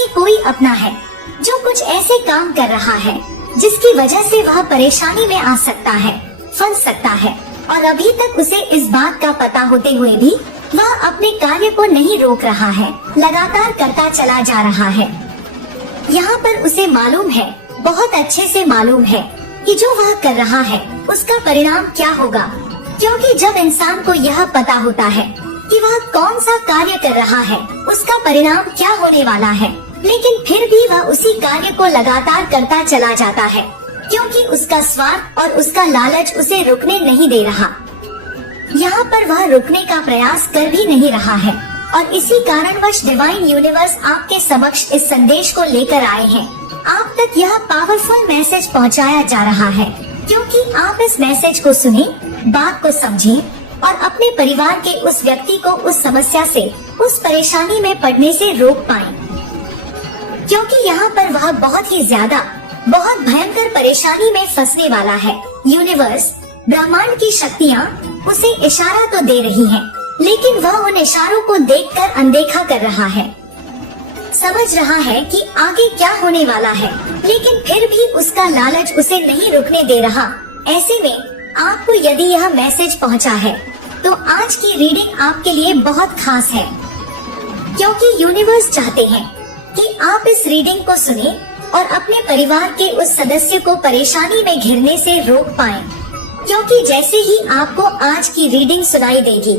ही कोई अपना है जो कुछ ऐसे काम कर रहा है जिसकी वजह से वह परेशानी में आ सकता है, फंस सकता है, और अभी तक उसे इस बात का पता होते हुए भी वह अपने कार्य को नहीं रोक रहा है, लगातार करता चला जा रहा है। यहाँ पर उसे मालूम है, बहुत अच्छे से मालूम है कि जो वह कर रहा है उसका परिणाम क्या होगा, क्योंकि जब इंसान को यह पता होता है कि वह कौन सा कार्य कर रहा है, उसका परिणाम क्या होने वाला है, लेकिन फिर भी वह उसी कार्य को लगातार करता चला जाता है, क्योंकि उसका स्वार्थ और उसका लालच उसे रुकने नहीं दे रहा। यहाँ पर वह रुकने का प्रयास कर भी नहीं रहा है, और इसी कारणवश डिवाइन यूनिवर्स आपके समक्ष इस संदेश को लेकर आए हैं। आप तक यह पावरफुल मैसेज पहुँचाया जा रहा है, क्योंकि आप इस मैसेज को सुने, बात को समझे और अपने परिवार के उस व्यक्ति को उस समस्या से, उस परेशानी में पड़ने से रोक पाएं। क्योंकि यहाँ पर वह बहुत ही ज्यादा, बहुत भयंकर परेशानी में फंसने वाला है। यूनिवर्स, ब्रह्मांड की शक्तियाँ उसे इशारा तो दे रही हैं, लेकिन वह उन इशारों को देखकर अनदेखा कर रहा है। समझ रहा है कि आगे क्या होने वाला है, लेकिन फिर भी उसका लालच उसे नहीं रुकने दे रहा। ऐसे में आपको यदि यह मैसेज पहुंचा है, तो आज की रीडिंग आपके लिए बहुत खास है, क्योंकि यूनिवर्स चाहते हैं कि आप इस रीडिंग को सुने और अपने परिवार के उस सदस्य को परेशानी में घिरने से रोक पाएं। क्योंकि जैसे ही आपको आज की रीडिंग सुनाई देगी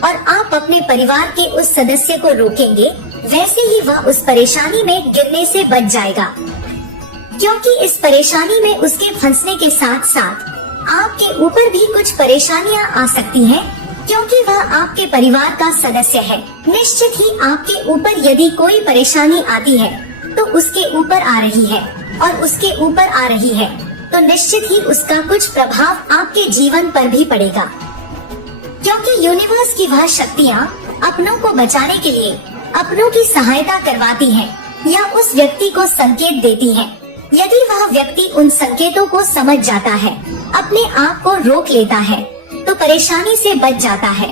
और आप अपने परिवार के उस सदस्य को रोकेंगे, वैसे ही वह उस परेशानी में गिरने से बच जाएगा। क्योंकि इस परेशानी में उसके फंसने के साथ साथ आपके ऊपर भी कुछ परेशानियां आ सकती हैं, क्योंकि वह आपके परिवार का सदस्य है। निश्चित ही आपके ऊपर यदि कोई परेशानी आती है तो उसके ऊपर आ रही है, और उसके ऊपर आ रही है तो निश्चित ही उसका कुछ प्रभाव आपके जीवन पर भी पड़ेगा। क्योंकि यूनिवर्स की वह शक्तियाँ अपनों को बचाने के लिए अपनों की सहायता करवाती हैं, या उस व्यक्ति को संकेत देती हैं। यदि वह व्यक्ति उन संकेतों को समझ जाता है, अपने आप को रोक लेता है, तो परेशानी से बच जाता है।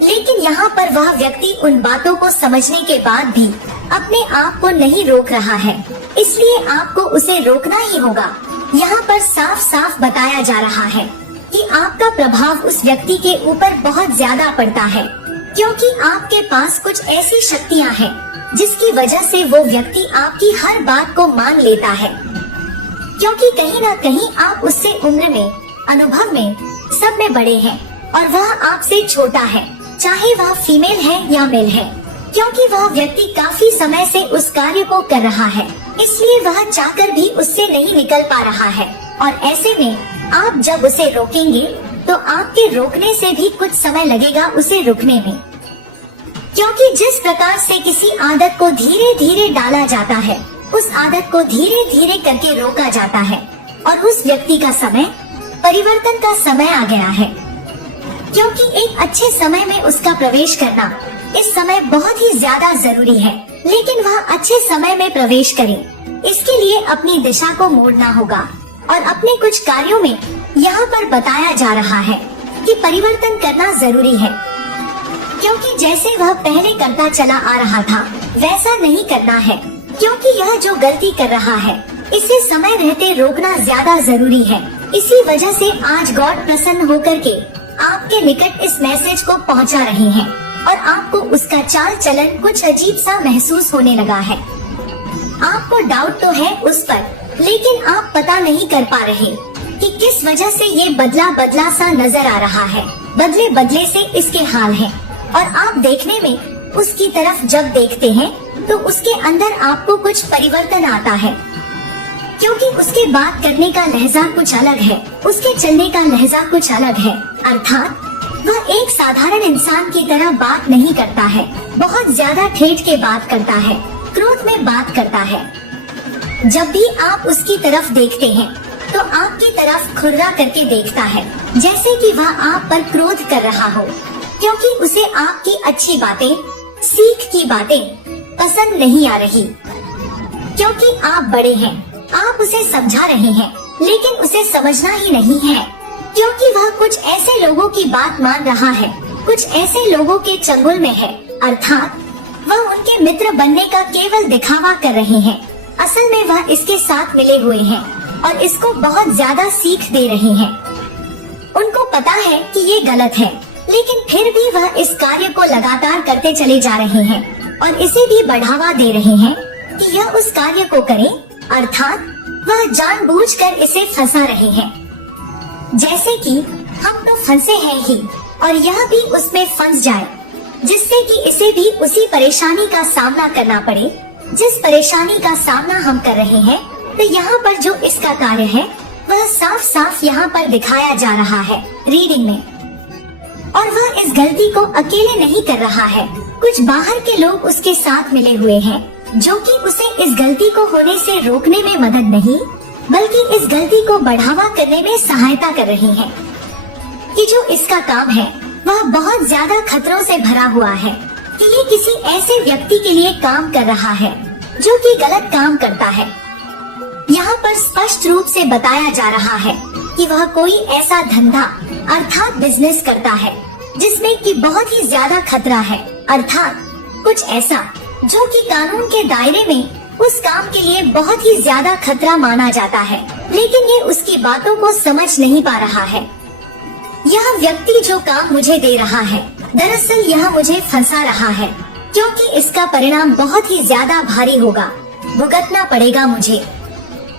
लेकिन यहाँ पर वह व्यक्ति उन बातों को समझने के बाद भी अपने आप को नहीं रोक रहा है, इसलिए आपको उसे रोकना ही होगा। यहाँ पर साफ साफ बताया जा रहा है कि आपका प्रभाव उस व्यक्ति के ऊपर बहुत ज्यादा पड़ता है, क्योंकि आपके पास कुछ ऐसी शक्तियाँ हैं जिसकी वजह से वो व्यक्ति आपकी हर बात को मान लेता है। क्योंकि कहीं न कहीं आप उससे उम्र में, अनुभव में, सब में बड़े हैं, और वह आपसे छोटा है, चाहे वह फीमेल है या मेल है। क्योंकि वह व्यक्ति काफी समय से उस कार्य को कर रहा है, इसलिए वह चाहकर भी उससे नहीं निकल पा रहा है। और ऐसे में आप जब उसे रोकेंगे, तो आपके रोकने से भी कुछ समय लगेगा उसे रुकने में। क्योंकि जिस प्रकार से किसी आदत को धीरे धीरे डाला जाता है, उस आदत को धीरे धीरे करके रोका जाता है, और उस व्यक्ति का समय, परिवर्तन का समय आ गया है। क्योंकि एक अच्छे समय में उसका प्रवेश करना इस समय बहुत ही ज्यादा जरूरी है, लेकिन वह अच्छे समय में प्रवेश करे, इसके लिए अपनी दिशा को मोड़ना होगा। और अपने कुछ कार्यों में यहाँ पर बताया जा रहा है कि परिवर्तन करना जरूरी है, क्योंकि जैसे वह पहले करता चला आ रहा था वैसा नहीं करना है। क्योंकि यह जो गलती कर रहा है, इसे समय रहते रोकना ज्यादा जरूरी है। इसी वजह से आज गॉड प्रसन्न होकर के आपके निकट इस मैसेज को पहुंचा रहे हैं, और आपको उसका चाल चलन कुछ अजीब सा महसूस होने लगा है। आपको डाउट तो है उस पर, लेकिन आप पता नहीं कर पा रहे कि किस वजह से ये बदला बदला सा नजर आ रहा है। बदले बदले से इसके हाल है, और आप देखने में उसकी तरफ जब देखते हैं तो उसके अंदर आपको कुछ परिवर्तन आता है। क्योंकि उसके बात करने का लहजा कुछ अलग है, उसके चलने का लहजा कुछ अलग है। अर्थात वह एक साधारण इंसान की तरह बात नहीं करता है, बहुत ज्यादा ठेठ के बात करता है, क्रोध में बात करता है। जब भी आप उसकी तरफ देखते हैं तो आपकी तरफ खुर्रा करके देखता है, जैसे कि वह आप पर क्रोध कर रहा हो, क्योंकि उसे आपकी अच्छी बातें, सीख की बातें पसंद नहीं आ रही। क्योंकि आप बड़े हैं, आप उसे समझा रहे हैं, लेकिन उसे समझना ही नहीं है। क्योंकि वह कुछ ऐसे लोगों की बात मान रहा है, कुछ ऐसे लोगों के चंगुल में है। अर्थात वह उनके मित्र बनने का केवल दिखावा कर रहे हैं। असल में वह इसके साथ मिले हुए हैं और इसको बहुत ज्यादा सीख दे रहे हैं। उनको पता है कि ये गलत है, लेकिन फिर भी वह इस कार्य को लगातार करते चले जा रहे हैं और इसे भी बढ़ावा दे रहे हैं कि यह उस कार्य को करे, अर्थात वह जानबूझकर इसे फंसा रहे हैं। जैसे कि हम तो फंसे हैं ही और यह भी उसमें फंस जाए, जिससे कि इसे भी उसी परेशानी का सामना करना पड़े जिस परेशानी का सामना हम कर रहे हैं। तो यहाँ पर जो इसका कार्य है वह साफ साफ यहाँ पर दिखाया जा रहा है रीडिंग में। और वह इस गलती को अकेले नहीं कर रहा है, कुछ बाहर के लोग उसके साथ मिले हुए हैं जो कि उसे इस गलती को होने से रोकने में मदद नहीं बल्कि इस गलती को बढ़ावा करने में सहायता कर रहे हैं। कि जो इसका काम है वह बहुत ज्यादा खतरों से भरा हुआ है कि ये किसी ऐसे व्यक्ति के लिए काम कर रहा है जो कि गलत काम करता है। यहाँ पर स्पष्ट रूप से बताया जा रहा है कि वह कोई ऐसा धंधा अर्थात बिजनेस करता है जिसमें कि बहुत ही ज्यादा खतरा है, अर्थात कुछ ऐसा जो कि कानून के दायरे में उस काम के लिए बहुत ही ज्यादा खतरा माना जाता है, लेकिन ये उसकी बातों को समझ नहीं पा रहा है। यह व्यक्ति जो काम मुझे दे रहा है दरअसल यह मुझे फंसा रहा है, क्योंकि इसका परिणाम बहुत ही ज्यादा भारी होगा, भुगतना पड़ेगा मुझे।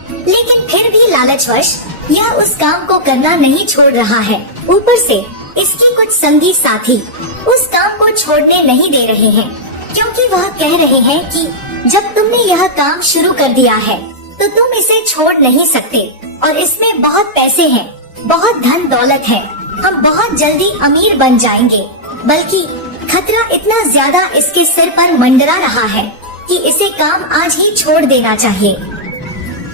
लेकिन फिर भी लालचवश यह उस काम को करना नहीं छोड़ रहा है। ऊपर से इसके कुछ संगी साथी उस काम को छोड़ने नहीं दे रहे हैं, क्योंकि वह कह रहे हैं कि जब तुमने यह काम शुरू कर दिया है तो तुम इसे छोड़ नहीं सकते और इसमें बहुत पैसे हैं, बहुत धन दौलत है, हम बहुत जल्दी अमीर बन जाएंगे। बल्कि खतरा इतना ज्यादा इसके सिर पर मंडरा रहा है कि इसे काम आज ही छोड़ देना चाहिए।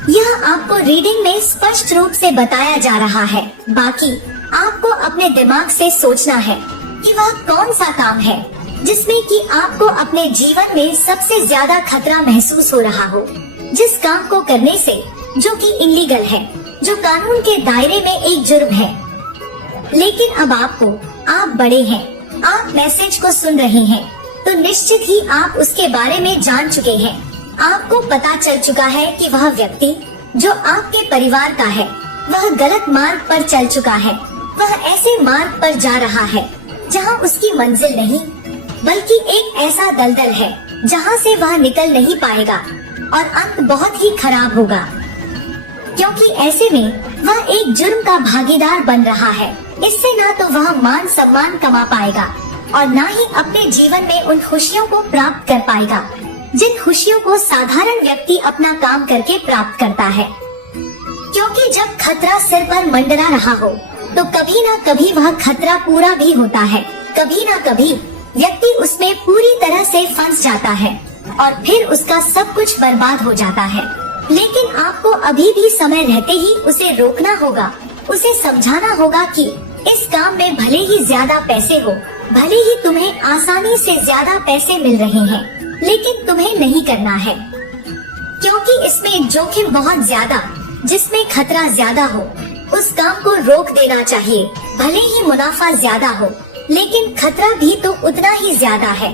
यह आपको रीडिंग में स्पष्ट रूप से बताया जा रहा है। बाकी आपको अपने दिमाग से सोचना है कि वह कौन सा काम है जिसमें कि आपको अपने जीवन में सबसे ज्यादा खतरा महसूस हो रहा हो, जिस काम को करने से जो कि इलीगल है, जो कानून के दायरे में एक जुर्म है। लेकिन अब आप बड़े हैं, आप मैसेज को सुन रहे हैं तो निश्चित ही आप उसके बारे में जान चुके हैं। आपको पता चल चुका है कि वह व्यक्ति जो आपके परिवार का है वह गलत मार्ग पर चल चुका है। वह ऐसे मार्ग पर जा रहा है जहां उसकी मंजिल नहीं बल्कि एक ऐसा दलदल है जहां से वह निकल नहीं पाएगा और अंत बहुत ही खराब होगा, क्योंकि ऐसे में वह एक जुर्म का भागीदार बन रहा है। इससे न तो वह मान सम्मान कमा पाएगा और न ही अपने जीवन में उन खुशियों को प्राप्त कर पाएगा जिन खुशियों को साधारण व्यक्ति अपना काम करके प्राप्त करता है। क्योंकि जब खतरा सिर पर मंडरा रहा हो तो कभी न कभी वह खतरा पूरा भी होता है, कभी न कभी व्यक्ति उसमें पूरी तरह से फंस जाता है और फिर उसका सब कुछ बर्बाद हो जाता है। लेकिन आपको अभी भी समय रहते ही उसे रोकना होगा, उसे समझाना होगा कि इस काम में भले ही ज्यादा पैसे हो, भले ही तुम्हें आसानी से ज्यादा पैसे मिल रहे हैं, लेकिन तुम्हें नहीं करना है, क्योंकि इसमें जोखिम बहुत ज्यादा, जिसमें खतरा ज्यादा हो, उस काम को रोक देना चाहिए। भले ही मुनाफा ज्यादा हो, लेकिन खतरा भी तो उतना ही ज्यादा है।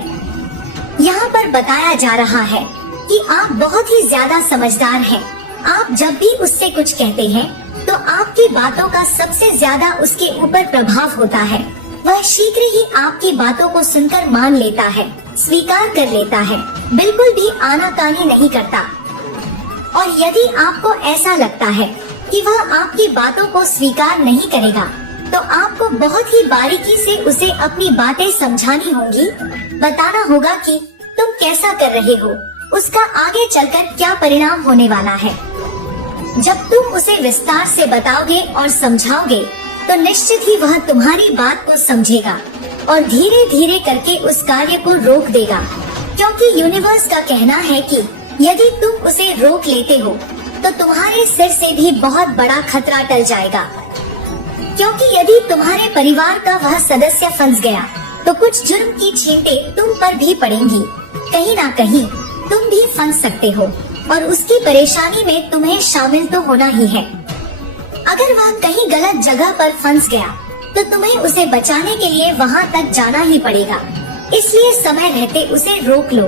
यहाँ पर बताया जा रहा है कि आप बहुत ही ज्यादा समझदार हैं। आप जब भी उससे कुछ कहते हैं तो आपकी बातों का सबसे ज्यादा उसके ऊपर प्रभाव होता है। वह शीघ्र ही आपकी बातों को सुनकर मान लेता है, स्वीकार कर लेता है, बिल्कुल भी आनाकानी नहीं करता। और यदि आपको ऐसा लगता है कि वह आपकी बातों को स्वीकार नहीं करेगा तो आपको बहुत ही बारीकी से उसे अपनी बातें समझानी होंगी, बताना होगा कि तुम कैसा कर रहे हो, उसका आगे चलकर क्या परिणाम होने वाला है। जब तुम उसे विस्तार से बताओगे और समझाओगे तो निश्चित ही वह तुम्हारी बात को समझेगा और धीरे धीरे करके उस कार्य को रोक देगा, क्योंकि यूनिवर्स का कहना है कि यदि तुम उसे रोक लेते हो तो तुम्हारे सिर से भी बहुत बड़ा खतरा टल जाएगा। क्योंकि यदि तुम्हारे परिवार का वह सदस्य फंस गया तो कुछ जुर्म की छींटें तुम पर भी पड़ेंगी, कहीं ना कहीं तुम भी फंस सकते हो और उसकी परेशानी में तुम्हें शामिल तो होना ही है। अगर वह कहीं गलत जगह पर फंस गया तो तुम्हें उसे बचाने के लिए वहाँ तक जाना ही पड़ेगा। इसलिए समय रहते उसे रोक लो।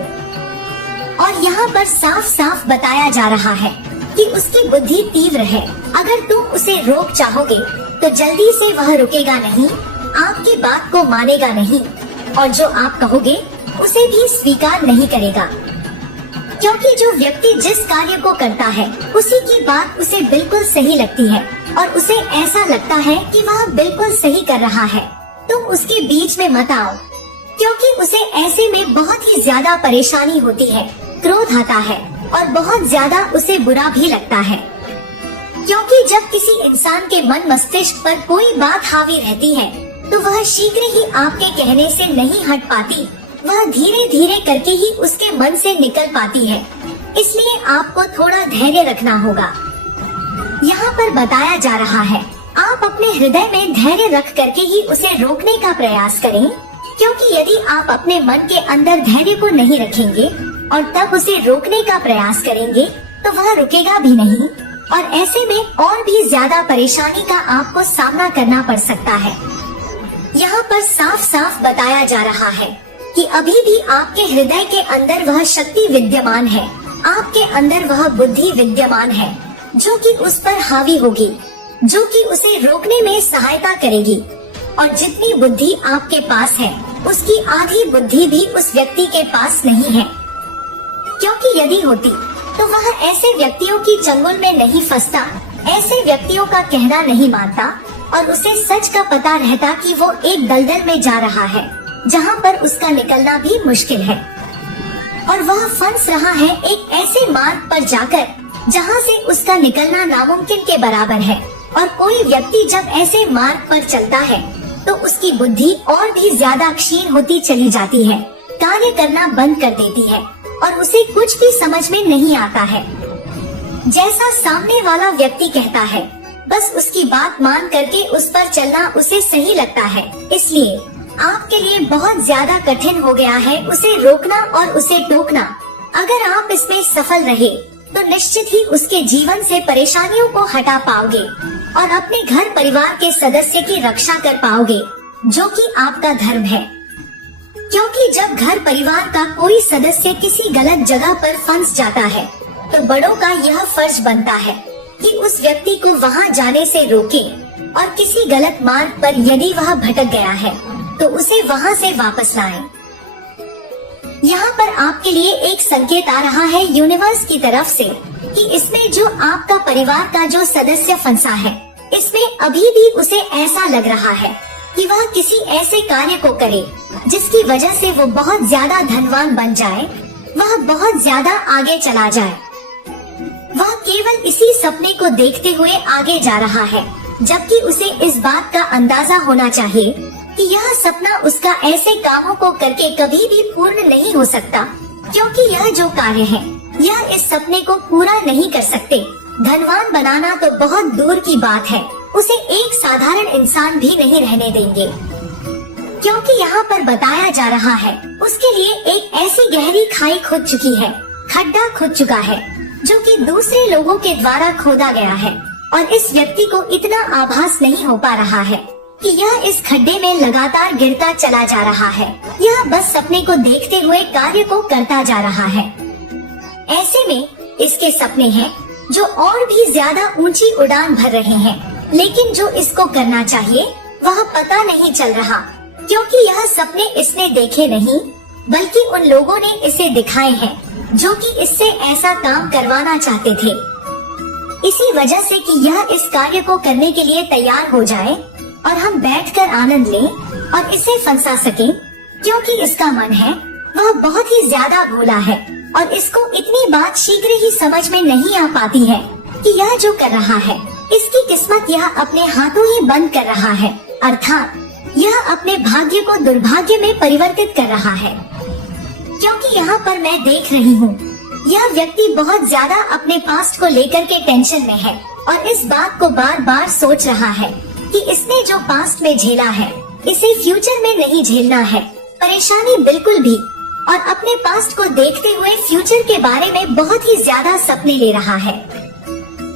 और यहाँ पर साफ साफ बताया जा रहा है कि उसकी बुद्धि तीव्र है। अगर तुम उसे रोक चाहोगे तो जल्दी से वह रुकेगा नहीं, आपकी बात को मानेगा नहीं और जो आप कहोगे उसे भी स्वीकार नहीं करेगा। क्योंकि जो व्यक्ति जिस कार्य को करता है उसी की बात उसे बिल्कुल सही लगती है और उसे ऐसा लगता है कि वह बिल्कुल सही कर रहा है, तुम उसके बीच में मत आओ, क्योंकि उसे ऐसे में बहुत ही ज्यादा परेशानी होती है, क्रोध आता है और बहुत ज्यादा उसे बुरा भी लगता है। क्योंकि जब किसी इंसान के मन मस्तिष्क पर कोई बात हावी रहती है तो वह शीघ्र ही आपके कहने से नहीं हट पाती, वह धीरे धीरे करके ही उसके मन से निकल पाती है। इसलिए आपको थोड़ा धैर्य रखना होगा। यहाँ पर बताया जा रहा है आप अपने हृदय में धैर्य रख करके ही उसे रोकने का प्रयास करें, क्योंकि यदि आप अपने मन के अंदर धैर्य को नहीं रखेंगे और तब उसे रोकने का प्रयास करेंगे तो वह रुकेगा भी नहीं और ऐसे में और भी ज्यादा परेशानी का आपको सामना करना पड़ सकता है। यहाँ पर साफ साफ बताया जा रहा है कि अभी भी आपके हृदय के अंदर वह शक्ति विद्यमान है, आपके अंदर वह बुद्धि विद्यमान है जो कि उस पर हावी होगी, जो कि उसे रोकने में सहायता करेगी। और जितनी बुद्धि आपके पास है उसकी आधी बुद्धि भी उस व्यक्ति के पास नहीं है, क्योंकि यदि होती तो वह ऐसे व्यक्तियों की चंगुल में नहीं फंसता, ऐसे व्यक्तियों का कहना नहीं मानता और उसे सच का पता रहता कि वो एक दलदल में जा रहा है जहाँ पर उसका निकलना भी मुश्किल है और वह फंस रहा है एक ऐसे मार्ग पर जाकर जहाँ से उसका निकलना नामुमकिन के बराबर है। और कोई व्यक्ति जब ऐसे मार्ग पर चलता है तो उसकी बुद्धि और भी ज्यादा क्षीण होती चली जाती है, कार्य करना बंद कर देती है और उसे कुछ भी समझ में नहीं आता है। जैसा सामने वाला व्यक्ति कहता है बस उसकी बात मान करके उस पर चलना उसे सही लगता है, इसलिए आपके लिए बहुत ज्यादा कठिन हो गया है उसे रोकना और उसे टोकना। अगर आप इसमें सफल रहे तो निश्चित ही उसके जीवन से परेशानियों को हटा पाओगे और अपने घर परिवार के सदस्य की रक्षा कर पाओगे, जो कि आपका धर्म है। क्योंकि जब घर परिवार का कोई सदस्य किसी गलत जगह पर फंस जाता है तो बड़ों का यह फर्ज बनता है कि उस व्यक्ति को वहां जाने से रोके और किसी गलत मार्ग पर यदि वह भटक गया है तो उसे वहां से वापस लाएं। यहाँ पर आपके लिए एक संकेत आ रहा है यूनिवर्स की तरफ से कि इसमें जो आपका परिवार का जो सदस्य फंसा है इसमें अभी भी उसे ऐसा लग रहा है कि वह किसी ऐसे कार्य को करे जिसकी वजह से वो बहुत ज्यादा धनवान बन जाए, वह बहुत ज्यादा आगे चला जाए। वह केवल इसी सपने को देखते हुए आगे जा रहा है, जबकि उसे इस बात का अंदाजा होना चाहिए कि यह सपना उसका ऐसे कामों को करके कभी भी पूर्ण नहीं हो सकता, क्योंकि यह जो कार्य है यह इस सपने को पूरा नहीं कर सकते। धनवान बनाना तो बहुत दूर की बात है, उसे एक साधारण इंसान भी नहीं रहने देंगे, क्योंकि यहाँ पर बताया जा रहा है उसके लिए एक ऐसी गहरी खाई खुद चुकी है, खड्डा खुद चुका है जो कि दूसरे लोगों के द्वारा खोदा गया है और इस व्यक्ति को इतना आभास नहीं हो पा रहा है कि यह इस खड्डे में लगातार गिरता चला जा रहा है। यह बस सपने को देखते हुए कार्य को करता जा रहा है। ऐसे में इसके सपने हैं जो और भी ज्यादा ऊंची उड़ान भर रहे हैं, लेकिन जो इसको करना चाहिए वह पता नहीं चल रहा, क्योंकि यह सपने इसने देखे नहीं बल्कि उन लोगों ने इसे दिखाए हैं जो कि इससे ऐसा काम करवाना चाहते थे। इसी वजह से कि यह इस कार्य को करने के लिए तैयार हो जाए और हम बैठकर आनंद लें और इसे फंसा सकें, क्योंकि इसका मन है वह बहुत ही ज्यादा भोला है और इसको इतनी बात शीघ्र ही समझ में नहीं आ पाती है कि यह जो कर रहा है इसकी किस्मत यह अपने हाथों ही बंद कर रहा है, अर्थात यह अपने भाग्य को दुर्भाग्य में परिवर्तित कर रहा है। क्योंकि यहाँ पर मैं देख रही हूँ यह व्यक्ति बहुत ज्यादा अपने पास्ट को लेकर के टेंशन में है और इस बात को बार बार सोच रहा है कि इसने जो पास्ट में झेला है इसे फ्यूचर में नहीं झेलना है, परेशानी बिल्कुल भी। और अपने पास्ट को देखते हुए फ्यूचर के बारे में बहुत ही ज्यादा सपने ले रहा है।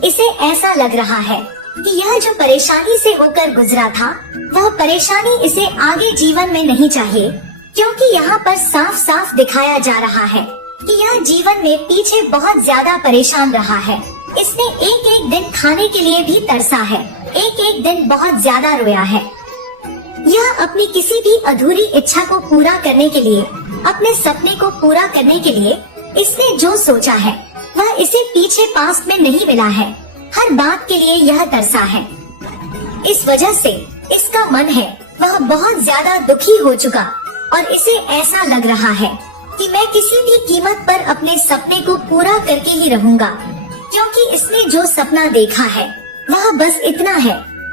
इसे ऐसा लग रहा है कि यह जो परेशानी से होकर गुजरा था वह परेशानी इसे आगे जीवन में नहीं चाहिए, क्योंकि यहाँ पर साफ साफ दिखाया जा रहा है कि यह जीवन में पीछे बहुत ज्यादा परेशान रहा है। इसने एक एक दिन खाने के लिए भी तरसा है, एक एक दिन बहुत ज्यादा रोया है। यह अपनी किसी भी अधूरी इच्छा को पूरा करने के लिए, अपने सपने को पूरा करने के लिए इसने जो सोचा है वह इसे पीछे पास्ट में नहीं मिला है। हर बात के लिए यह तरसा है। इस वजह से इसका मन है वह बहुत ज्यादा दुखी हो चुका और इसे ऐसा लग रहा है कि मैं किसी भी कीमत पर अपने सपने को पूरा करके ही रहूंगा, क्योंकि इसने जो सपना देखा है वह बस इतना है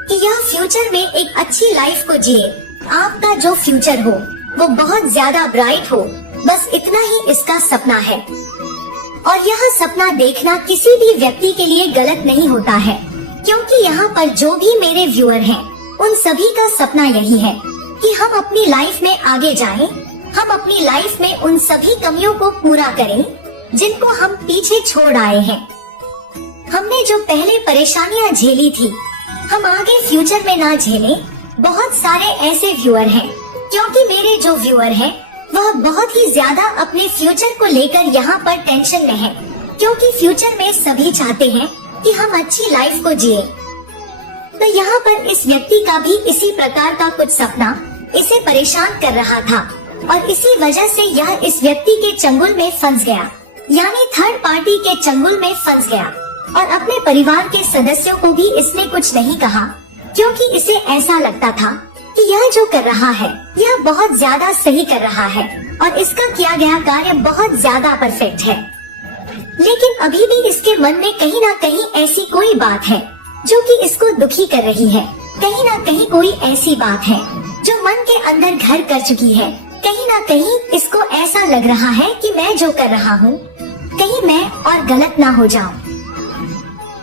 कि यह फ्यूचर में एक अच्छी लाइफ को जिए। आपका जो फ्यूचर हो वो बहुत ज्यादा ब्राइट हो, बस इतना ही इसका सपना है। और यह सपना देखना किसी भी व्यक्ति के लिए गलत नहीं होता है, क्योंकि यहाँ पर जो भी मेरे व्यूअर हैं उन सभी का सपना यही है कि हम अपनी लाइफ में आगे जाएं, हम अपनी लाइफ में उन सभी कमियों को पूरा करें जिनको हम पीछे छोड़ आए हैं। हमने जो पहले परेशानियां झेली थी हम आगे फ्यूचर में ना झेलें। बहुत सारे ऐसे व्यूअर हैं, क्योंकि मेरे जो व्यूअर हैं वह बहुत ही ज्यादा अपने फ्यूचर को लेकर यहाँ पर टेंशन में हैं, क्योंकि फ्यूचर में सभी चाहते हैं कि हम अच्छी लाइफ को जिए। तो यहाँ पर इस व्यक्ति का भी इसी प्रकार का कुछ सपना इसे परेशान कर रहा था और इसी वजह से यह इस व्यक्ति के चंगुल में फंस गया, यानी थर्ड पार्टी के चंगुल में फंस गया। और अपने परिवार के सदस्यों को भी इसने कुछ नहीं कहा, क्योंकि इसे ऐसा लगता था कि यह जो कर रहा है यह बहुत ज्यादा सही कर रहा है और इसका किया गया कार्य बहुत ज्यादा परफेक्ट है। लेकिन अभी भी इसके मन में कहीं ना कहीं ऐसी कोई बात है जो कि इसको दुखी कर रही है। कहीं ना कहीं कोई ऐसी बात है जो मन के अंदर घर कर चुकी है। कहीं ना कहीं इसको ऐसा लग रहा है कि मैं जो कर रहा हूँ कहीं मैं और गलत ना हो जाऊँ,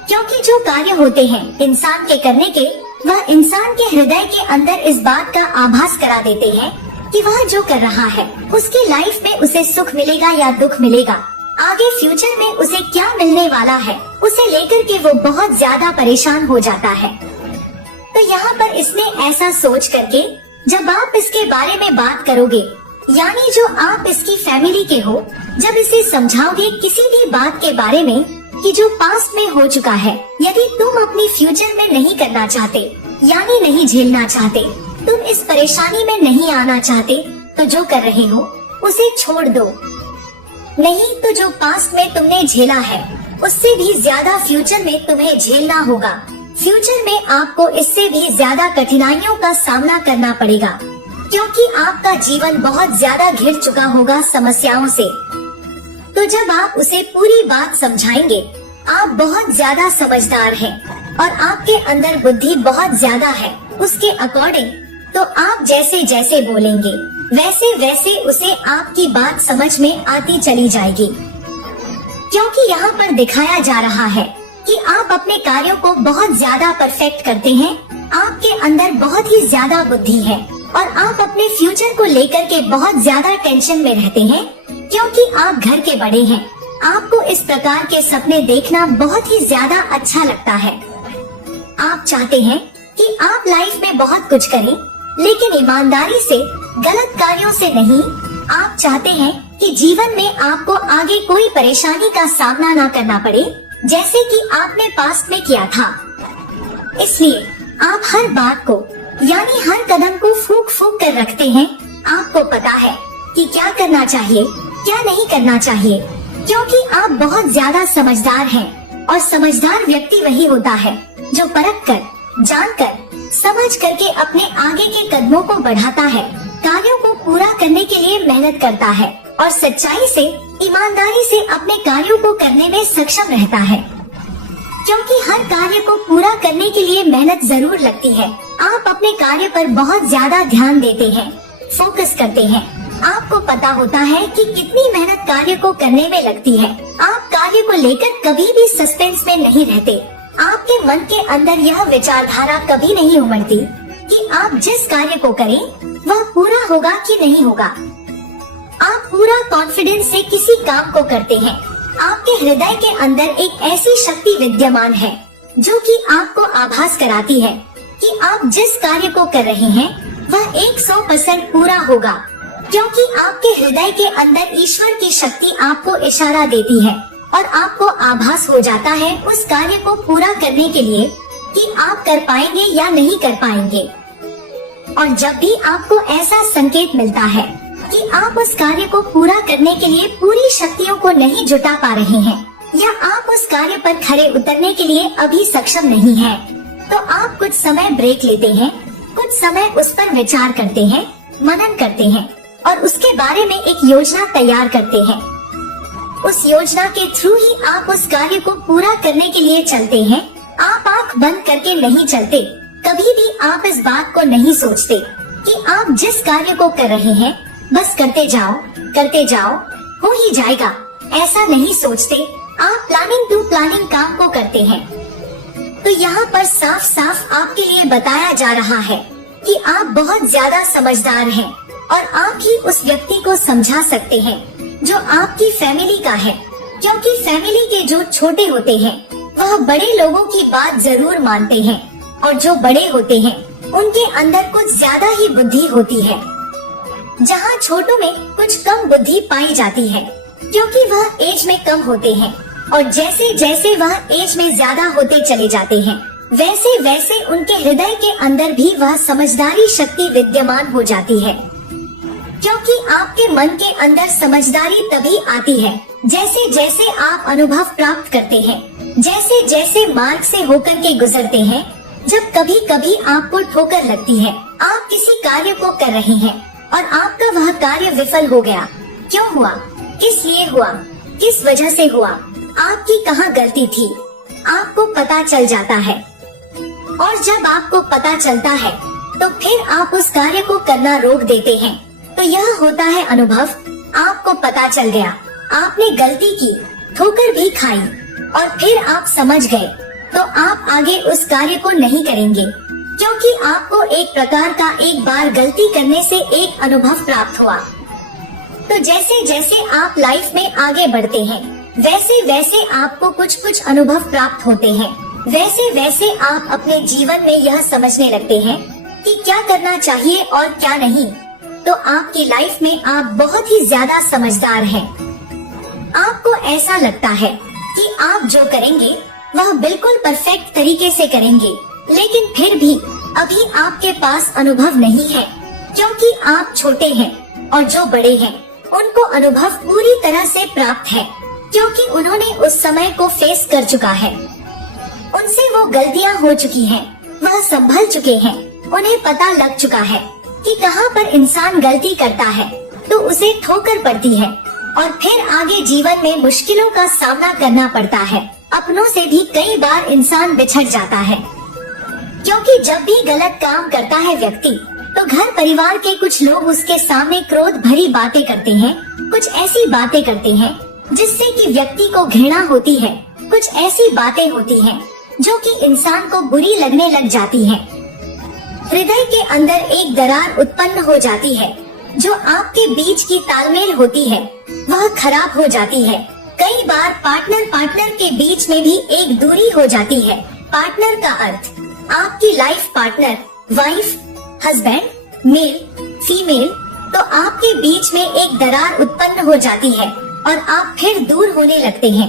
क्योंकि जो कार्य होते हैं इंसान के करने के वह इंसान के हृदय के अंदर इस बात का आभास करा देते हैं कि वह जो कर रहा है उसकी लाइफ में उसे सुख मिलेगा या दुख मिलेगा, आगे फ्यूचर में उसे क्या मिलने वाला है उसे लेकर के वो बहुत ज्यादा परेशान हो जाता है। तो यहाँ पर इसने ऐसा सोच करके जब आप इसके बारे में बात करोगे, यानी जो आप इसकी फैमिली के हो, जब इसे समझाओगे किसी भी बात के बारे में कि जो पास्ट में हो चुका है, यदि तुम अपनी फ्यूचर में नहीं करना चाहते, यानी नहीं झेलना चाहते, तुम इस परेशानी में नहीं आना चाहते, तो जो कर रहे हो उसे छोड़ दो। नहीं तो जो पास्ट में तुमने झेला है उससे भी ज्यादा फ्यूचर में तुम्हें झेलना होगा। फ्यूचर में आपको इससे भी ज्यादा कठिनाइयों का सामना करना पड़ेगा, क्योंकि आपका जीवन बहुत ज्यादा घिर चुका होगा समस्याओं से। तो जब आप उसे पूरी बात समझाएंगे, आप बहुत ज्यादा समझदार हैं और आपके अंदर बुद्धि बहुत ज्यादा है, उसके अकॉर्डिंग तो आप जैसे जैसे बोलेंगे वैसे वैसे उसे आपकी बात समझ में आती चली जाएगी। क्योंकि यहाँ पर दिखाया जा रहा है कि आप अपने कार्यों को बहुत ज्यादा परफेक्ट करते हैं, आपके अंदर बहुत ही ज्यादा बुद्धि है और आप अपने फ्यूचर को लेकर के बहुत ज्यादा टेंशन में रहते हैं, क्योंकि आप घर के बड़े हैं। आपको इस प्रकार के सपने देखना बहुत ही ज्यादा अच्छा लगता है। आप चाहते हैं कि आप लाइफ में बहुत कुछ करें, लेकिन ईमानदारी से, गलत कार्यों से नहीं। आप चाहते हैं कि जीवन में आपको आगे कोई परेशानी का सामना ना करना पड़े, जैसे कि आपने पास्ट में किया था। इसलिए आप हर बात को, यानी हर कदम को फूंक फूंक कर रखते हैं। आपको पता है कि क्या करना चाहिए, क्या नहीं करना चाहिए, क्योंकि आप बहुत ज्यादा समझदार हैं और समझदार व्यक्ति वही होता है जो परख कर, जान कर, समझ करके अपने आगे के कदमों को बढ़ाता है, कार्यों को पूरा करने के लिए मेहनत करता है और सच्चाई से, ईमानदारी से अपने कार्यों को करने में सक्षम रहता है। क्योंकि हर कार्य को पूरा करने के लिए मेहनत जरूर लगती है। आप अपने कार्य पर बहुत ज्यादा ध्यान देते हैं, फोकस करते हैं। आपको पता होता है कि कितनी मेहनत कार्य को करने में लगती है। आप कार्य को लेकर कभी भी सस्पेंस में नहीं रहते। आपके मन के अंदर यह विचारधारा कभी नहीं उमड़ती कि आप जिस कार्य को करें वह पूरा होगा कि नहीं होगा। आप पूरा कॉन्फिडेंस से किसी काम को करते हैं। आपके हृदय के अंदर एक ऐसी शक्ति विद्यमान है जो कि आपको आभास कराती है कि आप जिस कार्य को कर रहे हैं वह 100% पूरा होगा। क्योंकि आपके हृदय के अंदर ईश्वर की शक्ति आपको इशारा देती है और आपको आभास हो जाता है उस कार्य को पूरा करने के लिए कि आप कर पाएंगे या नहीं कर पाएंगे। और जब भी आपको ऐसा संकेत मिलता है कि आप उस कार्य को पूरा करने के लिए पूरी शक्तियों को नहीं जुटा पा रहे हैं या आप उस कार्य पर खरे उतरने के लिए अभी सक्षम नहीं हैं, तो आप कुछ समय ब्रेक लेते हैं, कुछ समय उस पर विचार करते हैं, मनन करते हैं और उसके बारे में एक योजना तैयार करते हैं। उस योजना के थ्रू ही आप उस कार्य को पूरा करने के लिए चलते हैं। आप आंख बंद करके नहीं चलते। कभी भी आप इस बात को नहीं सोचते कि आप जिस कार्य को कर रहे हैं बस करते जाओ, हो ही जाएगा, ऐसा नहीं सोचते। आप प्लानिंग टू प्लानिंग काम को करते हैं। तो यहाँ पर साफ साफ आपके लिए बताया जा रहा है कि आप बहुत ज्यादा समझदार हैं और आप ही उस व्यक्ति को समझा सकते हैं जो आपकी फैमिली का है, क्योंकि फैमिली के जो छोटे होते हैं वह बड़े लोगों की बात जरूर मानते हैं और जो बड़े होते हैं उनके अंदर कुछ ज्यादा ही बुद्धि होती है, जहाँ छोटों में कुछ कम बुद्धि पाई जाती है क्योंकि वह एज में कम होते हैं और जैसे जैसे वह एज में ज्यादा होते चले जाते हैं वैसे वैसे उनके हृदय के अंदर भी वह समझदारी शक्ति विद्यमान हो जाती है। क्योंकि आपके मन के अंदर समझदारी तभी आती है जैसे जैसे आप अनुभव प्राप्त करते हैं, जैसे जैसे मार्ग से होकर के गुजरते हैं। जब कभी कभी आपको ठोकर लगती है, आप किसी कार्य को कर रहे हैं और आपका वह कार्य विफल हो गया, क्यों हुआ, किस लिए हुआ, किस वजह से हुआ, आपकी कहाँ गलती थी, आपको पता चल जाता है। और जब आपको पता चलता है तो फिर आप उस कार्य को करना रोक देते हैं। तो यह होता है अनुभव। आपको पता चल गया, आपने गलती की, ठोकर भी खाई और फिर आप समझ गए, तो आप आगे उस कार्य को नहीं करेंगे क्योंकि आपको एक प्रकार का एक बार गलती करने से एक अनुभव प्राप्त हुआ। तो जैसे जैसे आप लाइफ में आगे बढ़ते हैं वैसे वैसे आपको कुछ कुछ अनुभव प्राप्त होते हैं, वैसे वैसे आप अपने जीवन में यह समझने लगते हैं कि क्या करना चाहिए और क्या नहीं। तो आपकी लाइफ में आप बहुत ही ज्यादा समझदार हैं। आपको ऐसा लगता है कि आप जो करेंगे वह बिल्कुल परफेक्ट तरीके से करेंगे, लेकिन फिर भी अभी आपके पास अनुभव नहीं है क्योंकि आप छोटे हैं और जो बड़े हैं उनको अनुभव पूरी तरह से प्राप्त है क्योंकि उन्होंने उस समय को फेस कर चुका है। उनसे वो गलतियां हो चुकी हैं, वह संभल चुके हैं, उन्हें पता लग चुका है कि कहाँ पर इंसान गलती करता है तो उसे ठोकर पड़ती है और फिर आगे जीवन में मुश्किलों का सामना करना पड़ता है। अपनों से भी कई बार इंसान बिछड़ जाता है क्योंकि जब भी गलत काम करता है व्यक्ति तो घर परिवार के कुछ लोग उसके सामने क्रोध भरी बातें करते हैं, कुछ ऐसी बातें करते हैं जिससे कि व्यक्ति को घृणा होती है, कुछ ऐसी बातें होती हैं जो कि इंसान को बुरी लगने लग जाती हैं। हृदय के अंदर एक दरार उत्पन्न हो जाती है, जो आपके बीच की तालमेल होती है वह खराब हो जाती है। कई बार पार्टनर के बीच में भी एक दूरी हो जाती है। पार्टनर का अर्थ आपकी life partner, wife, husband, male, female. तो आपके बीच में एक दरार उत्पन्न हो जाती है और आप फिर दूर होने लगते हैं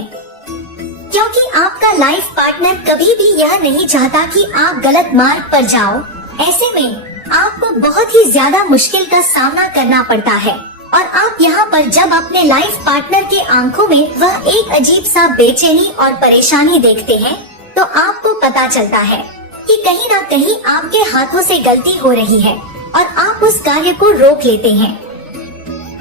क्योंकि आपका लाइफ पार्टनर कभी भी यह नहीं चाहता कि आप गलत मार्ग पर जाओ। ऐसे में आपको बहुत ही ज्यादा मुश्किल का सामना करना पड़ता है और आप यहाँ पर जब अपने लाइफ पार्टनर के आंखों में वह एक अजीब सा बेचैनी और परेशानी देखते हैं तो आपको पता चलता है कि कहीं ना कहीं आपके हाथों से गलती हो रही है और आप उस कार्य को रोक लेते हैं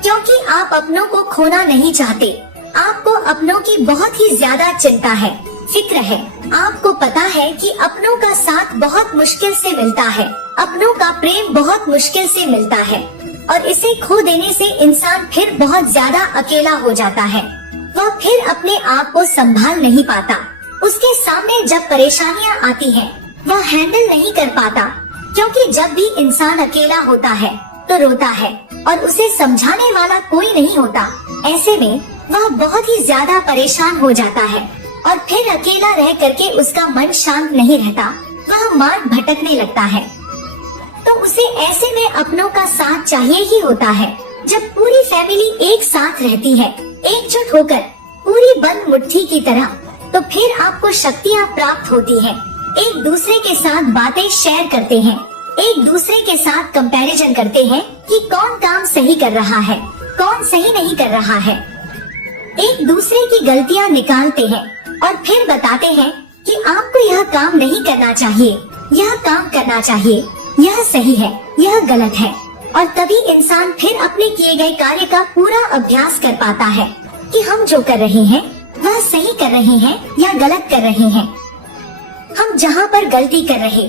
क्योंकि आप अपनों को खोना नहीं चाहते। आपको अपनों की बहुत ही ज्यादा चिंता है, फिक्र है। आपको पता है कि अपनों का साथ बहुत मुश्किल से मिलता है, अपनों का प्रेम बहुत मुश्किल से मिलता है और इसे खो देने से इंसान फिर बहुत ज्यादा अकेला हो जाता है। वह फिर अपने आप को संभाल नहीं पाता। उसके सामने जब परेशानियां आती हैं, वह हैंडल नहीं कर पाता क्योंकि जब भी इंसान अकेला होता है तो रोता है और उसे समझाने वाला कोई नहीं होता। ऐसे में वह बहुत ही ज्यादा परेशान हो जाता है और फिर अकेला रह करके उसका मन शांत नहीं रहता, वह मार्ग भटकने लगता है। तो उसे ऐसे में अपनों का साथ चाहिए ही होता है। जब पूरी फैमिली एक साथ रहती है, एकजुट होकर पूरी बंद मुट्ठी की तरह, तो फिर आपको शक्तियाँ प्राप्त होती हैं। एक दूसरे के साथ बातें शेयर करते हैं, एक दूसरे के साथ कंपैरिजन करते हैं कि कौन काम सही कर रहा है, कौन सही नहीं कर रहा है। एक दूसरे की गलतियाँ निकालते हैं और फिर बताते हैं कि आपको यह काम नहीं करना चाहिए, यह काम करना चाहिए, यह सही है, यह गलत है। और तभी इंसान फिर अपने किए गए कार्य का पूरा अभ्यास कर पाता है कि हम जो कर रहे हैं वह सही कर रहे हैं या गलत कर रहे हैं। हम जहाँ पर गलती कर रहे,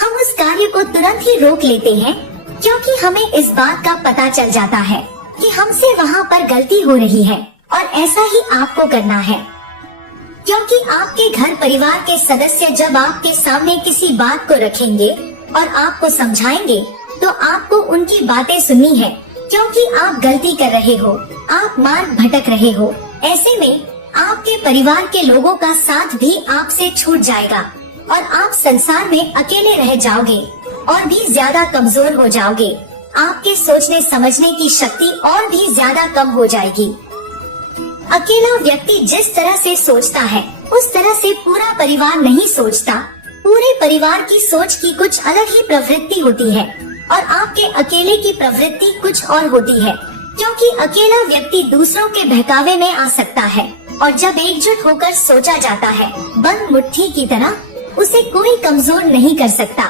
हम उस कार्य को तुरंत ही रोक लेते हैं, क्योंकि हमें इस बात का पता चल जाता है कि हमसे वहाँ पर गलती हो रही है और ऐसा ही आपको करना है। क्योंकि आपके घर परिवार के सदस्य जब आपके सामने किसी बात को रखेंगे और आपको समझाएंगे, तो आपको उनकी बातें सुननी है, क्योंकि आप गलती कर रहे हो, आप मार्ग भटक रहे हो। ऐसे में आपके परिवार के लोगों का साथ भी आपसे छूट जाएगा और आप संसार में अकेले रह जाओगे और भी ज्यादा कमजोर हो जाओगे। आपके सोचने समझने की शक्ति और भी ज्यादा कम हो जाएगी। अकेला व्यक्ति जिस तरह से सोचता है, उस तरह से पूरा परिवार नहीं सोचता। पूरे परिवार की सोच की कुछ अलग ही प्रवृत्ति होती है और आपके अकेले की प्रवृत्ति कुछ और होती है, क्योंकि अकेला व्यक्ति दूसरों के बहकावे में आ सकता है और जब एकजुट होकर सोचा जाता है, बंद मुट्ठी की तरह, उसे कोई कमजोर नहीं कर सकता।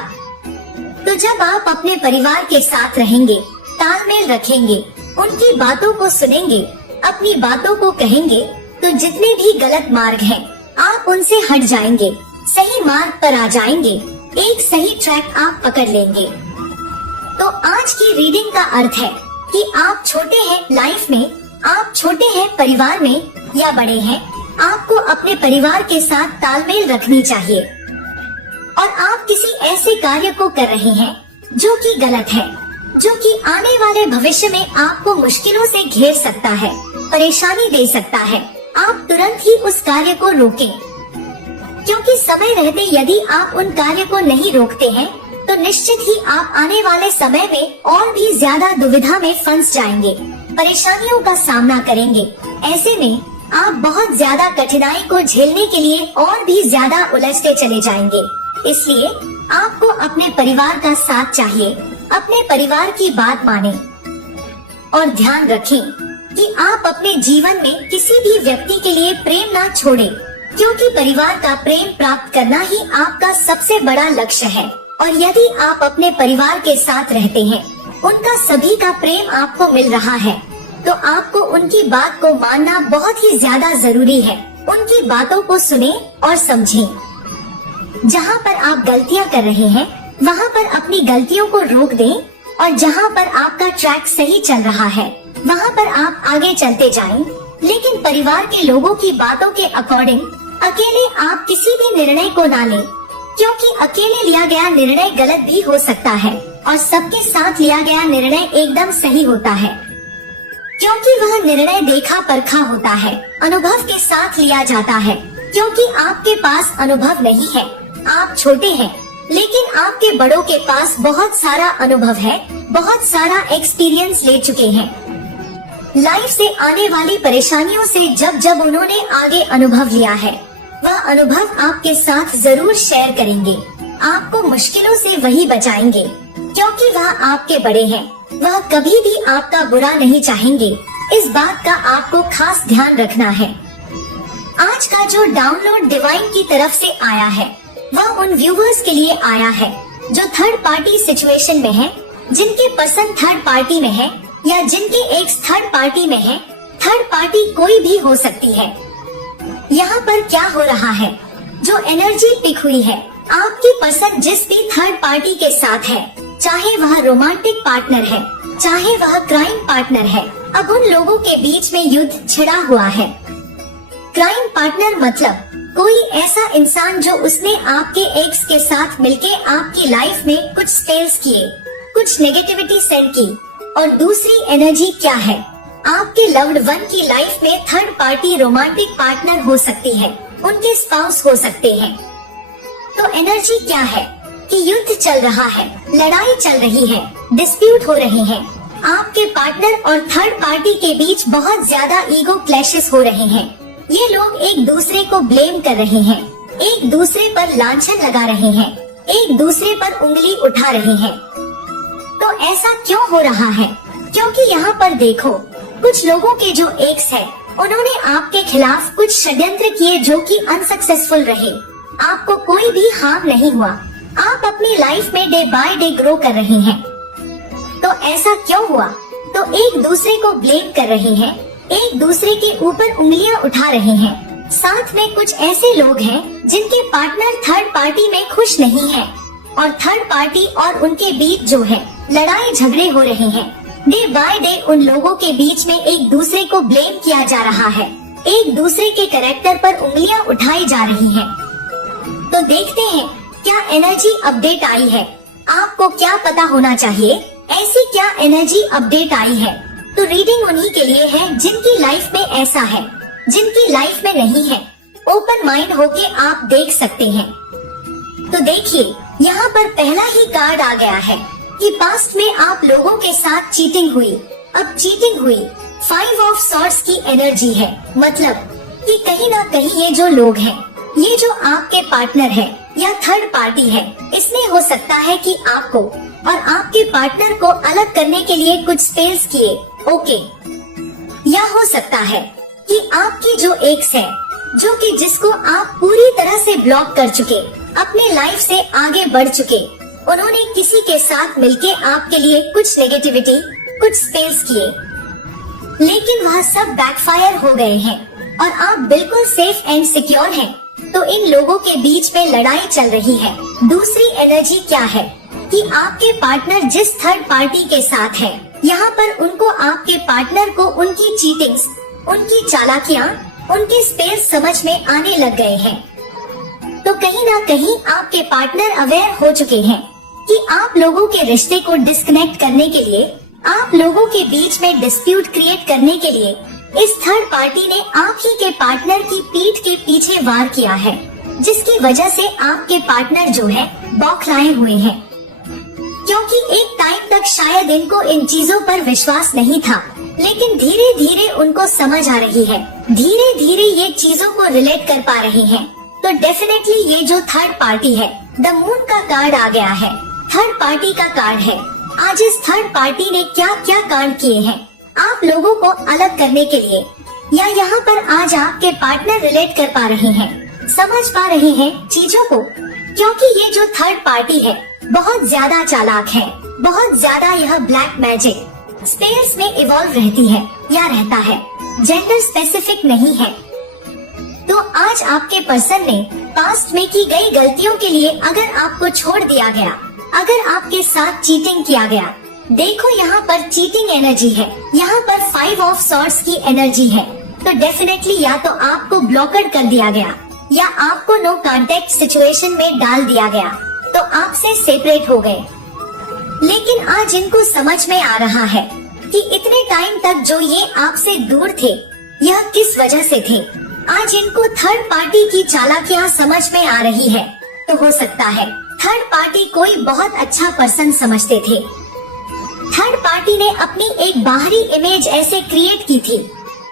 तो जब आप अपने परिवार के साथ रहेंगे, तालमेल रखेंगे, उनकी बातों को सुनेंगे, अपनी बातों को कहेंगे, तो जितने भी गलत मार्ग हैं, आप उनसे हट जाएंगे, सही मार्ग पर आ जाएंगे, एक सही ट्रैक आप पकड़ लेंगे। तो आज की रीडिंग का अर्थ है कि आप छोटे हैं लाइफ में, आप छोटे हैं परिवार में या बड़े हैं, आपको अपने परिवार के साथ तालमेल रखनी चाहिए। और आप किसी ऐसे कार्य को कर रहे हैं जो कि गलत है, जो कि आने वाले भविष्य में आपको मुश्किलों से घेर सकता है, परेशानी दे सकता है, आप तुरंत ही उस कार्य को रोकें। क्योंकि समय रहते यदि आप उन कार्य को नहीं रोकते हैं, तो निश्चित ही आप आने वाले समय में और भी ज्यादा दुविधा में फंस जाएंगे, परेशानियों का सामना करेंगे। ऐसे में आप बहुत ज्यादा कठिनाई को झेलने के लिए और भी ज्यादा उलझते चले जाएंगे। इसलिए आपको अपने परिवार का साथ चाहिए, अपने परिवार की बात माने और ध्यान रखें कि आप अपने जीवन में किसी भी व्यक्ति के लिए प्रेम ना छोड़ें, क्योंकि परिवार का प्रेम प्राप्त करना ही आपका सबसे बड़ा लक्ष्य है। और यदि आप अपने परिवार के साथ रहते हैं, उनका सभी का प्रेम आपको मिल रहा है, तो आपको उनकी बात को मानना बहुत ही ज्यादा जरूरी है। उनकी बातों को सुने और समझें। जहाँ पर आप गलतियाँ कर रहे हैं, वहाँ पर अपनी गलतियों को रोक दें और जहाँ पर आपका ट्रैक सही चल रहा है, वहाँ पर आप आगे चलते जाएं। लेकिन परिवार के लोगों की बातों के अकॉर्डिंग अकेले आप किसी भी निर्णय को ना लें, क्योंकि अकेले लिया गया निर्णय गलत भी हो सकता है और सबके साथ लिया गया निर्णय एकदम सही होता है, क्योंकि वह निर्णय देखा परखा होता है, अनुभव के साथ लिया जाता है। क्योंकि आपके पास अनुभव नहीं है, आप छोटे हैं, लेकिन आपके बड़ों के पास बहुत सारा अनुभव है, बहुत सारा एक्सपीरियंस ले चुके हैं। लाइफ से आने वाली परेशानियों से जब जब उन्होंने आगे अनुभव लिया है, वह अनुभव आपके साथ जरूर शेयर करेंगे। आपको मुश्किलों से वही बचाएंगे, क्योंकि वह आपके बड़े हैं। वह कभी भी आपका बुरा नहीं चाहेंगे। इस बात का आपको खास ध्यान रखना है। आज का जो डाउनलोड डिवाइन की तरफ से आया है, वह उन व्यूवर्स के लिए आया है जो थर्ड पार्टी सिचुएशन में है, जिनके पसंद थर्ड पार्टी में है या जिनके एक्स थर्ड पार्टी में है। थर्ड पार्टी कोई भी हो सकती है। यहाँ पर क्या हो रहा है, जो एनर्जी पिक हुई है, आपकी पसंद जिस भी थर्ड पार्टी के साथ है, चाहे वह रोमांटिक पार्टनर है, चाहे वह क्राइम पार्टनर है, अब उन लोगों के बीच में युद्ध छिड़ा हुआ है। क्राइम पार्टनर मतलब कोई ऐसा इंसान जो उसने आपके एक्स के साथ मिलके आपकी लाइफ में कुछ स्पेल्स किए, कुछ नेगेटिविटी सेंड की। और दूसरी एनर्जी क्या है, आपके लव्ड वन की लाइफ में थर्ड पार्टी रोमांटिक पार्टनर हो सकती है, उनके स्पाउस हो सकते हैं। तो एनर्जी क्या है कि युद्ध चल रहा है, लड़ाई चल रही है, डिस्प्यूट हो रहे हैं, आपके पार्टनर और थर्ड पार्टी के बीच बहुत ज्यादा ईगो क्लैशेस हो रहे हैं। ये लोग एक दूसरे को ब्लेम कर रहे हैं, एक दूसरे पर लांछन लगा रहे हैं, एक दूसरे पर उंगली उठा रहे हैं। तो ऐसा क्यों हो रहा है? क्योंकि यहाँ पर देखो, कुछ लोगों के जो एक्स है, उन्होंने आपके खिलाफ कुछ षड्यंत्र किए जो कि अनसक्सेसफुल रहे। आपको कोई भी हार्म नहीं हुआ। आप अपनी लाइफ में डे बाय डे ग्रो कर रहे हैं। तो ऐसा क्यों हुआ? तो एक दूसरे को ब्लेम कर रहे हैं, एक दूसरे के ऊपर उंगलियां उठा रहे हैं। साथ में कुछ ऐसे लोग हैं जिनके पार्टनर थर्ड पार्टी में खुश नहीं है और थर्ड पार्टी और उनके बीच जो है लड़ाई झगड़े हो रहे हैं। डे बाय डे उन लोगों के बीच में एक दूसरे को ब्लेम किया जा रहा है, एक दूसरे के कैरेक्टर पर उंगलियां उठाई जा रही हैं। तो देखते हैं क्या एनर्जी अपडेट आई है। आपको क्या पता होना चाहिए, ऐसी क्या एनर्जी अपडेट आई है? तो रीडिंग उन्हीं के लिए है जिनकी लाइफ में ऐसा है, जिनकी लाइफ में नहीं है। ओपन माइंड होके आप देख सकते हैं। तो देखिए, यहाँ पर पहला ही कार्ड आ गया है कि पास्ट में आप लोगों के साथ चीटिंग हुई, अब चीटिंग हुई। 5 ऑफ सॉर्ड्स की एनर्जी है, मतलब कि कहीं ना कहीं ये जो लोग हैं, ये जो आपके पार्टनर है या थर्ड पार्टी है, इसने हो सकता है कि आपको और आपके पार्टनर को अलग करने के लिए कुछ स्पेल्स किए, ओके। या हो सकता है कि आपकी जो एक्स है, जो कि जिसको आप पूरी तरह से ब्लॉक कर चुके, अपने लाइफ से आगे बढ़ चुके, उन्होंने किसी के साथ मिलके आपके लिए कुछ नेगेटिविटी, कुछ स्पेस किए, लेकिन वह सब बैकफायर हो गए हैं और आप बिल्कुल सेफ एंड सिक्योर हैं। तो इन लोगों के बीच में लड़ाई चल रही है। दूसरी एनर्जी क्या है कि आपके पार्टनर जिस थर्ड पार्टी के साथ है, यहाँ पर उनको आपके पार्टनर को उनकी चीटिंग्स, उनकी चालाकियाँ, उनके स्पेस समझ में आने लग गए हैं। तो कहीं ना कहीं आपके पार्टनर अवेयर हो चुके हैं कि आप लोगों के रिश्ते को डिस्कनेक्ट करने के लिए, आप लोगों के बीच में डिस्प्यूट क्रिएट करने के लिए इस थर्ड पार्टी ने आप ही के पार्टनर की पीठ के पीछे वार किया है, जिसकी वजह से आपके पार्टनर जो है बौखलाए हुए हैं। क्योंकि एक टाइम तक शायद इनको इन चीजों पर विश्वास नहीं था, लेकिन धीरे धीरे उनको समझ आ रही है, धीरे धीरे ये चीजों को रिलेट कर पा रहे हैं। तो डेफिनेटली ये जो थर्ड पार्टी है, द मून का कार्ड आ गया है, थर्ड पार्टी का कार्ड है। आज इस थर्ड पार्टी ने क्या क्या कांड किए हैं आप लोगों को अलग करने के लिए, या यहाँ पर आज आपके पार्टनर रिलेट कर पा रहे हैं, समझ पा रहे हैं चीजों को। क्योंकि ये जो थर्ड पार्टी है बहुत ज्यादा चालाक है, बहुत ज्यादा यह ब्लैक मैजिक स्पेस में इवॉल्व रहती है या रहता है, जेंडर स्पेसिफिक नहीं है। तो आज आपके पर्सन ने पास्ट में की गई गलतियों के लिए अगर आपको छोड़ दिया गया, अगर आपके साथ चीटिंग किया गया, देखो यहाँ पर चीटिंग एनर्जी है, यहाँ पर 5 ऑफ सॉर्ड्स की एनर्जी है। तो डेफिनेटली या तो आपको ब्लॉकड कर दिया गया या आपको नो कांटेक्ट सिचुएशन में डाल दिया गया, तो आपसे सेपरेट हो गए। लेकिन आज इनको समझ में आ रहा है कि इतने टाइम तक जो ये आपसे दूर थे, यह किस वजह से थे। आज इनको थर्ड पार्टी की चालाकियाँ समझ में आ रही है। तो हो सकता है थर्ड पार्टी कोई बहुत अच्छा पर्सन समझते थे। थर्ड पार्टी ने अपनी एक बाहरी इमेज ऐसे क्रिएट की थी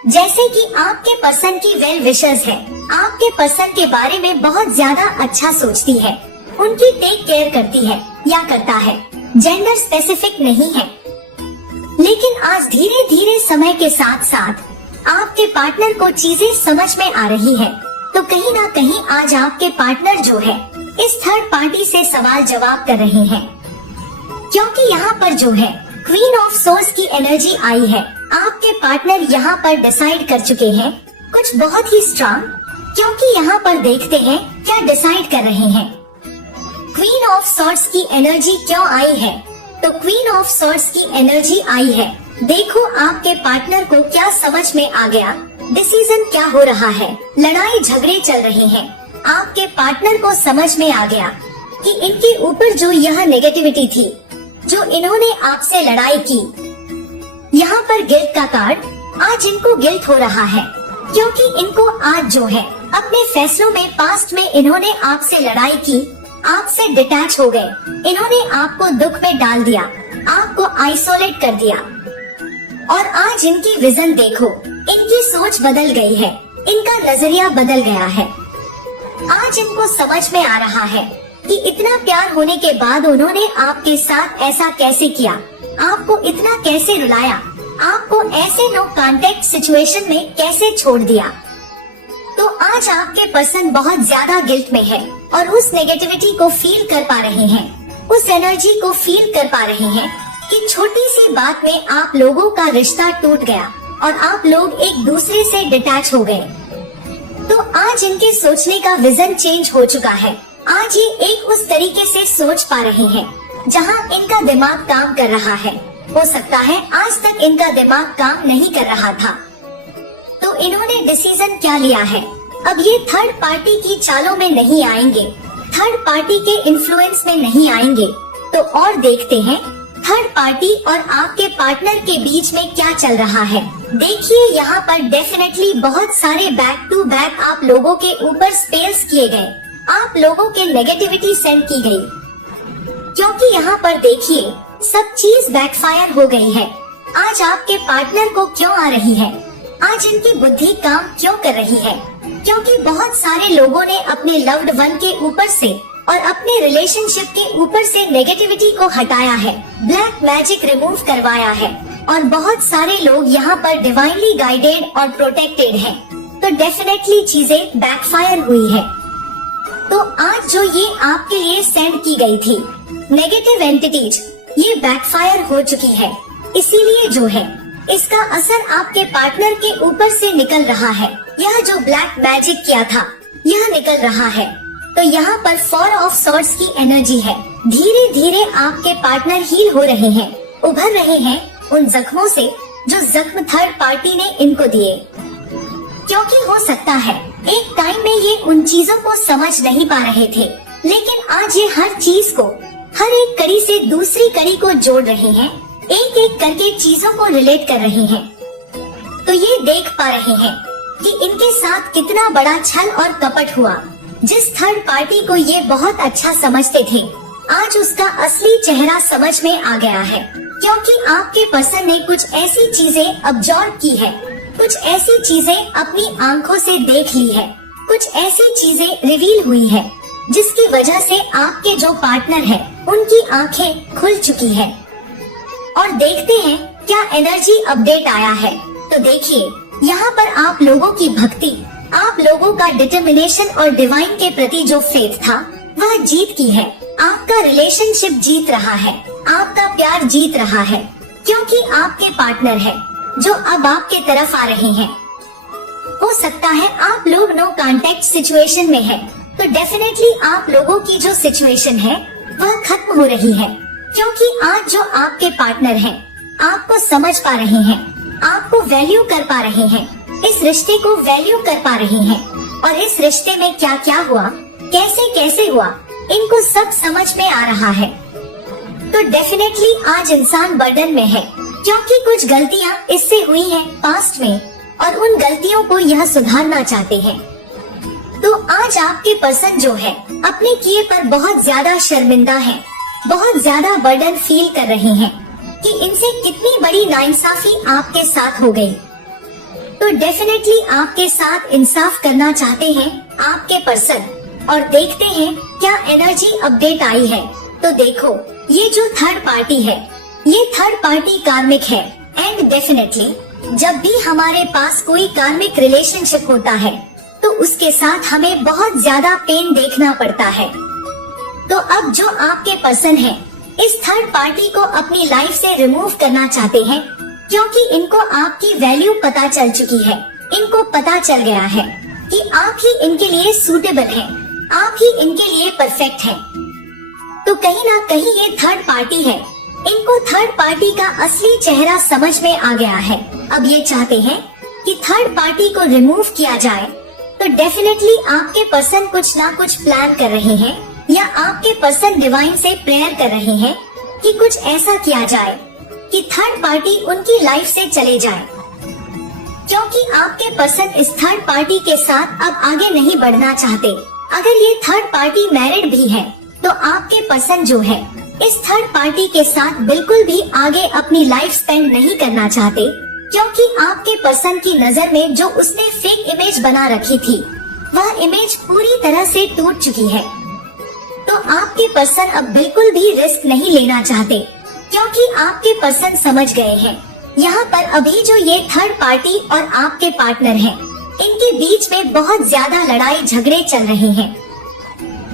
जैसे कि आपके पर्सन की वेल विशर्स है, आपके पर्सन के बारे में बहुत ज्यादा अच्छा सोचती है, उनकी टेक केयर करती है या करता है, जेंडर स्पेसिफिक नहीं है। लेकिन आज धीरे धीरे समय के साथ साथ आपके पार्टनर को चीजें समझ में आ रही है। तो कहीं ना कहीं आज आपके पार्टनर जो है इस थर्ड पार्टी से सवाल जवाब कर रहे हैं। क्योंकि यहाँ पर जो है क्वीन ऑफ सोर्स की एनर्जी आई है, आपके पार्टनर यहाँ पर डिसाइड कर चुके हैं कुछ बहुत ही स्ट्रांग। क्योंकि यहाँ पर देखते हैं क्या डिसाइड कर रहे हैं। क्वीन ऑफ सॉर्ड्स की एनर्जी क्यों आई है? तो क्वीन ऑफ सॉर्ड्स की एनर्जी आई है, देखो आपके पार्टनर को क्या समझ में आ गया, डिसीजन क्या हो रहा है, लड़ाई झगड़े चल रहे हैं। आपके पार्टनर को समझ में आ गया कि इनके ऊपर जो यह नेगेटिविटी थी, जो इन्होंने आपसे लड़ाई की, यहाँ पर गिल्ट का कार्ड, आज इनको गिल्ट हो रहा है। क्योंकि इनको आज जो है अपने फैसलों में, पास्ट में इन्होंने आपसे लड़ाई की, आपसे डिटैच हो गए, इन्होंने आपको दुख में डाल दिया, आपको आइसोलेट कर दिया, और आज इनकी विजन देखो, इनकी सोच बदल गई है, इनका नजरिया बदल गया है। आज इनको समझ में आ रहा है कि इतना प्यार होने के बाद उन्होंने आपके साथ ऐसा कैसे किया, आपको इतना कैसे रुलाया, आपको ऐसे नो कांटेक्ट सिचुएशन में कैसे छोड़ दिया। तो आज आपके पर्सन बहुत ज्यादा गिल्ट में है और उस नेगेटिविटी को फील कर पा रहे हैं, उस एनर्जी को फील कर पा रहे हैं कि छोटी सी बात में आप लोगों का रिश्ता टूट गया और आप लोग एक दूसरे से डिटैच हो गए। तो आज इनके सोचने का विजन चेंज हो चुका है। आज ये एक उस तरीके से सोच पा रहे हैं जहां इनका दिमाग काम कर रहा है। हो सकता है आज तक इनका दिमाग काम नहीं कर रहा था। तो इन्होंने डिसीजन क्या लिया है, अब ये थर्ड पार्टी की चालों में नहीं आएंगे, थर्ड पार्टी के इन्फ्लुएंस में नहीं आएंगे। तो और देखते हैं थर्ड पार्टी और आपके पार्टनर के बीच में क्या चल रहा है। देखिए यहाँ पर डेफिनेटली बहुत सारे बैक टू बैक आप लोगों के ऊपर स्पेल्स किए गए, आप लोगों के नेगेटिविटी सेंड की गई, क्योंकि यहाँ पर देखिए सब चीज बैकफायर हो गई है। आज आपके पार्टनर को क्यों आ रही है, आज इनकी बुद्धि काम क्यों कर रही है, क्योंकि बहुत सारे लोगों ने अपने लव्ड वन के ऊपर से और अपने रिलेशनशिप के ऊपर से नेगेटिविटी को हटाया है, ब्लैक मैजिक रिमूव करवाया है और बहुत सारे लोग यहाँ पर डिवाइनली गाइडेड और प्रोटेक्टेड हैं। तो डेफिनेटली चीजें बैकफायर हुई है। तो आज जो ये आपके लिए सेंड की गई थी नेगेटिव एंटिटीज, ये बैकफायर हो चुकी है। इसीलिए जो है इसका असर आपके पार्टनर के ऊपर से निकल रहा है। यह जो ब्लैक मैजिक किया था यह निकल रहा है। तो यहाँ पर 4 ऑफ सॉर्ड्स की एनर्जी है। धीरे धीरे आपके पार्टनर हील हो रहे हैं, उभर रहे हैं उन जख्मों से जो जख्म थर्ड पार्टी ने इनको दिए। क्योंकि हो सकता है एक टाइम में ये उन चीजों को समझ नहीं पा रहे थे, लेकिन आज ये हर चीज को, हर एक कड़ी से दूसरी कड़ी को जोड़ रहे हैं, एक एक करके चीजों को रिलेट कर रहे हैं। तो ये देख पा रहे हैं कि इनके साथ कितना बड़ा छल और कपट हुआ। जिस थर्ड पार्टी को ये बहुत अच्छा समझते थे, आज उसका असली चेहरा समझ में आ गया है। क्योंकि आपके पर्सन ने कुछ ऐसी चीजें अब्जॉर्ब की है, कुछ ऐसी चीजें अपनी आंखों से देख ली है, कुछ ऐसी चीजें रिवील हुई है जिसकी वजह से आपके जो पार्टनर है उनकी आंखें खुल चुकी है। और देखते हैं क्या एनर्जी अपडेट आया है। तो देखिए यहाँ पर आप लोगों की भक्ति, आप लोगों का डिटर्मिनेशन और डिवाइन के प्रति जो फेथ था वह जीत की है। आपका रिलेशनशिप जीत रहा है, आपका प्यार जीत रहा है, क्योंकि आपके पार्टनर है जो अब आपके तरफ आ रहे हैं। हो सकता है आप लोग नो कांटेक्ट सिचुएशन में है, तो डेफिनेटली आप लोगों की जो सिचुएशन है वह खत्म हो रही है। क्योंकि आज जो आपके पार्टनर हैं आपको समझ पा रहे हैं, आपको वैल्यू कर पा रहे हैं, इस रिश्ते को वैल्यू कर पा रहे हैं। और इस रिश्ते में क्या क्या हुआ, कैसे कैसे हुआ, इनको सब समझ में आ रहा है। तो डेफिनेटली आज इंसान बर्डन में है, क्योंकि कुछ गलतियाँ इससे हुई हैं पास्ट में और उन गलतियों को यह सुधारना चाहते हैं। तो आज आपके पर्सन जो है अपने किए पर बहुत ज्यादा शर्मिंदा है, बहुत ज्यादा बर्डन फील कर रहे हैं कि इनसे कितनी बड़ी नाइंसाफी आपके साथ हो गई। तो डेफिनेटली आपके साथ इंसाफ करना चाहते हैं आपके पर्सन। और देखते हैं क्या एनर्जी अपडेट आई है। तो देखो ये जो थर्ड पार्टी है, ये थर्ड पार्टी कार्मिक है। एंड डेफिनेटली जब भी हमारे पास कोई कार्मिक रिलेशनशिप होता है तो उसके साथ हमें बहुत ज्यादा पेन देखना पड़ता है। तो अब जो आपके पर्सन है इस थर्ड पार्टी को अपनी लाइफ से रिमूव करना चाहते हैं, क्योंकि इनको आपकी वैल्यू पता चल चुकी है। इनको पता चल गया है कि आप ही इनके लिए सूटेबल हैं, आप ही इनके लिए परफेक्ट हैं। तो कहीं ना कहीं ये थर्ड पार्टी है, इनको थर्ड पार्टी का असली चेहरा समझ में आ गया है। अब ये चाहते हैं कि थर्ड पार्टी को रिमूव किया जाए। तो डेफिनेटली आपके पर्सन कुछ ना कुछ प्लान कर रहे हैं, या आपके पर्सन डिवाइन से प्रेयर कर रहे हैं कि कुछ ऐसा किया जाए कि थर्ड पार्टी उनकी लाइफ से चले जाए। क्योंकि आपके पर्सन इस थर्ड पार्टी के साथ अब आगे नहीं बढ़ना चाहते। अगर ये थर्ड पार्टी मैरिड भी है तो आपके पर्सन जो है इस थर्ड पार्टी के साथ बिल्कुल भी आगे अपनी लाइफ स्पेंड नहीं करना चाहते, क्योंकि आपके पर्सन की नजर में जो उसने फेक इमेज बना रखी थी वह इमेज पूरी तरह से टूट चुकी है। तो आपके पर्सन अब बिल्कुल भी रिस्क नहीं लेना चाहते, क्योंकि आपके पर्सन समझ गए हैं यहाँ पर अभी जो ये थर्ड पार्टी और आपके पार्टनर हैं, इनके बीच में बहुत ज्यादा लड़ाई झगड़े चल रहे हैं।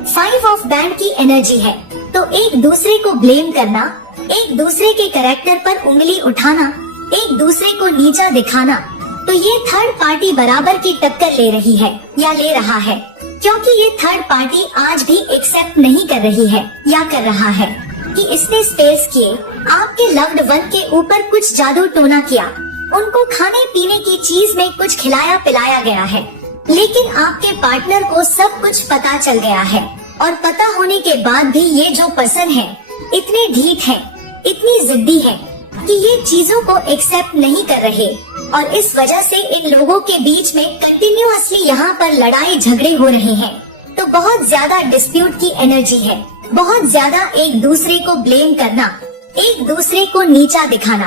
5 ऑफ बैंड की एनर्जी है, तो एक दूसरे को ब्लेम करना, एक दूसरे के कैरेक्टर पर उंगली उठाना, एक दूसरे को नीचा दिखाना, तो ये थर्ड पार्टी बराबर की टक्कर ले रही है या ले रहा है, क्योंकि ये थर्ड पार्टी आज भी एक्सेप्ट नहीं कर रही है या कर रहा है कि इसने स्पेस किए आपके लव्ड वन के ऊपर कुछ जादू टोना किया, उनको खाने पीने की चीज में कुछ खिलाया पिलाया गया है, लेकिन आपके पार्टनर को सब कुछ पता चल गया है और पता होने के बाद भी ये जो पर्सन है इतने ढीठ है, इतनी जिद्दी है कि ये चीजों को एक्सेप्ट नहीं कर रहे और इस वजह से इन लोगों के बीच में कंटिन्यूअसली यहाँ पर लड़ाई झगड़े हो रहे हैं। तो बहुत ज्यादा डिस्प्यूट की एनर्जी है, बहुत ज्यादा एक दूसरे को ब्लेम करना, एक दूसरे को नीचा दिखाना।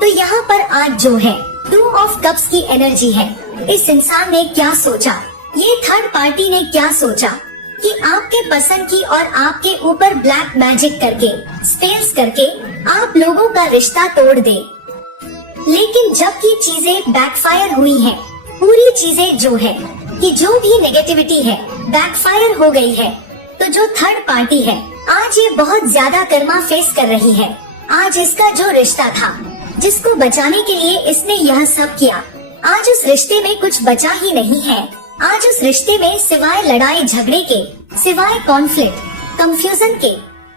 तो यहाँ पर आज जो है 2 ऑफ कप्स की एनर्जी है। इस इंसान ने क्या सोचा, ये थर्ड पार्टी ने क्या सोचा कि आपके पर्सन की और आपके ऊपर ब्लैक मैजिक करके, स्पेस करके आप लोगों का रिश्ता तोड़ दे। लेकिन जबकि चीजें बैकफायर हुई हैं, पूरी चीजें जो है कि जो भी नेगेटिविटी है बैकफायर हो गई है, तो जो थर्ड पार्टी है आज ये बहुत ज्यादा कर्मा फेस कर रही है। आज इसका जो रिश्ता था, जिसको बचाने के लिए इसने यह सब किया, आज उस रिश्ते में कुछ बचा ही नहीं है। आज उस रिश्ते में सिवाय लड़ाई झगड़े के, सिवाय कॉन्फ्लिक्ट, कंफ्यूजन के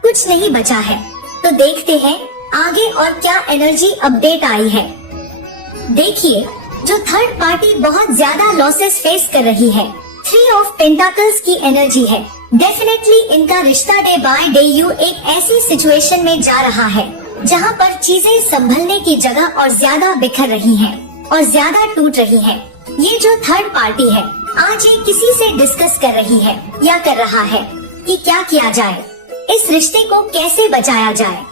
कुछ नहीं बचा है। तो देखते हैं आगे और क्या एनर्जी अपडेट आई है। देखिए, जो थर्ड पार्टी बहुत ज्यादा लॉसेस फेस कर रही है, 3 ऑफ पेंटाकल्स की एनर्जी है। डेफिनेटली इनका रिश्ता डे बाय डे एक ऐसी सिचुएशन में जा रहा है जहां पर चीजें संभलने की जगह और ज्यादा बिखर रही हैं और ज्यादा टूट रही हैं। ये जो थर्ड पार्टी है आज ये किसी से डिस्कस कर रही है या कर रहा है कि क्या किया जाए, इस रिश्ते को कैसे बचाया जाए।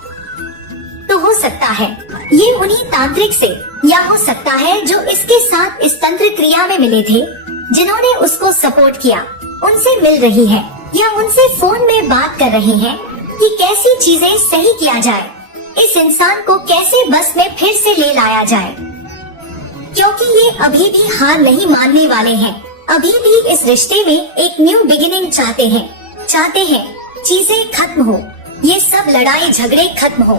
तो हो सकता है ये उन्हीं तांत्रिक से, या हो सकता है जो इसके साथ इस तंत्र क्रिया में मिले थे, जिन्होंने उसको सपोर्ट किया, उनसे मिल रही है या उनसे फोन में बात कर रहे हैं कि कैसी चीजें सही किया जाए, इस इंसान को कैसे बस में फिर से ले लाया जाए। क्योंकि ये अभी भी हार नहीं मानने वाले हैं, अभी भी इस रिश्ते में एक न्यू बिगिनिंग चाहते हैं चीजें खत्म हो, ये सब लड़ाई झगड़े खत्म हो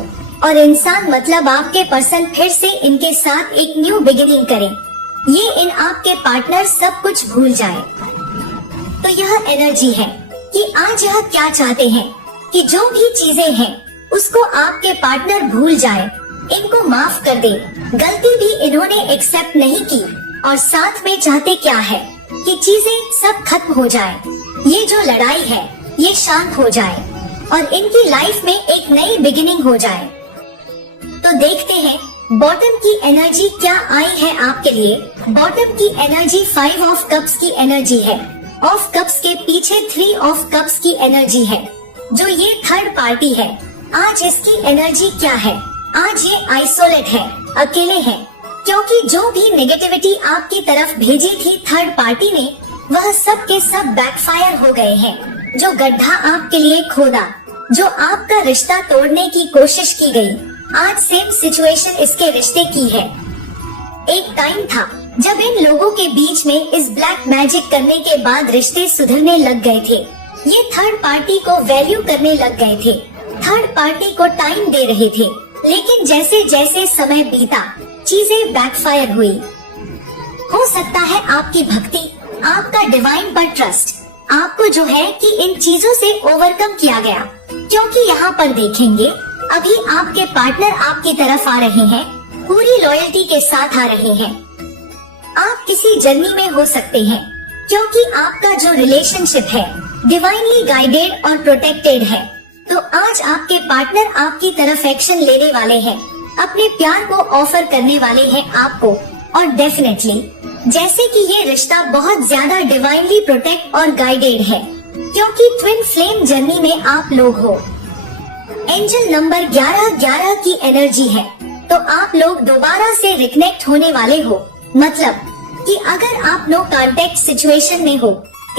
और इंसान मतलब आपके पर्सन फिर से इनके साथ एक न्यू बिगिनिंग करे। ये इन आपके पार्टनर सब कुछ भूल जाए। तो यह एनर्जी है कि आज यह क्या चाहते हैं कि जो भी चीजें हैं उसको आपके पार्टनर भूल जाए, इनको माफ कर दे। गलती भी इन्होंने एक्सेप्ट नहीं की और साथ में चाहते क्या है कि चीजें सब खत्म हो जाए, ये जो लड़ाई है ये शांत हो जाए और इनकी लाइफ में एक नई बिगिनिंग हो जाए। तो देखते हैं बॉटम की एनर्जी क्या आई है आपके लिए। बॉटम की एनर्जी 5 ऑफ कप्स की एनर्जी है। ऑफ कप्स के पीछे 3 ऑफ कप्स की एनर्जी है। जो ये थर्ड पार्टी है आज इसकी एनर्जी क्या है, आज ये आइसोलेट है, अकेले है, क्योंकि जो भी नेगेटिविटी आपकी तरफ भेजी थी थर्ड पार्टी ने, वह सब के सब बैकफायर हो गए हैं। जो गड्ढा आपके लिए खोदा, जो आपका रिश्ता तोड़ने की कोशिश की गई, आज सेम सिचुएशन इसके रिश्ते की है। एक टाइम था जब इन लोगों के बीच में इस ब्लैक मैजिक करने के बाद रिश्ते सुधरने लग गए थे। ये थर्ड पार्टी को वैल्यू करने लग गए थे, थर्ड पार्टी को टाइम दे रहे थे, लेकिन जैसे जैसे समय बीता चीजें बैकफायर हुई। हो सकता है आपकी भक्ति, आपका डिवाइन पर ट्रस्ट, आपको जो है कि इन चीजों से ओवरकम किया गया। क्योंकि यहाँ पर देखेंगे अभी आपके पार्टनर आपकी तरफ आ रहे हैं, पूरी लॉयल्टी के साथ आ रहे हैं। आप किसी जर्नी में हो सकते हैं, क्योंकि आपका जो रिलेशनशिप है डिवाइनली गाइडेड और प्रोटेक्टेड है। तो आज आपके पार्टनर आपकी तरफ एक्शन लेने वाले हैं, अपने प्यार को ऑफर करने वाले हैं आपको। और डेफिनेटली जैसे कि ये रिश्ता बहुत ज्यादा डिवाइनली प्रोटेक्ट और गाइडेड है, क्योंकि ट्विन फ्लेम जर्नी में आप लोग हो। एंजल नंबर 1111 की एनर्जी है, तो आप लोग दोबारा से रिकनेक्ट होने वाले हो। मतलब कि अगर आप नो कांटेक्ट सिचुएशन में हो,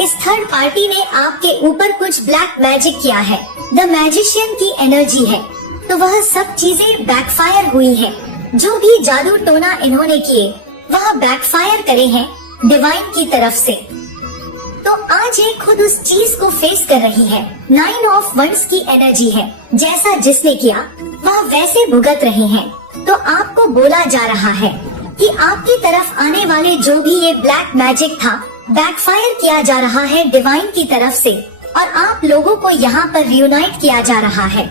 इस थर्ड पार्टी ने आपके ऊपर कुछ ब्लैक मैजिक किया है, द मैजिशियन की एनर्जी है, तो वह सब चीजें बैकफायर हुई है। जो भी जादू टोना इन्होंने किए वह बैकफायर करे हैं डिवाइन की तरफ से। तो आज ये खुद उस चीज को फेस कर रही है। 9 ऑफ वंड्स की एनर्जी है, जैसा जिसने किया वह वैसे भुगत रहे हैं। तो आपको बोला जा रहा है कि आपकी तरफ आने वाले जो भी ये ब्लैक मैजिक था बैकफायर किया जा रहा है डिवाइन की तरफ से, और आप लोगों को यहाँ पर रियूनाइट किया जा रहा है।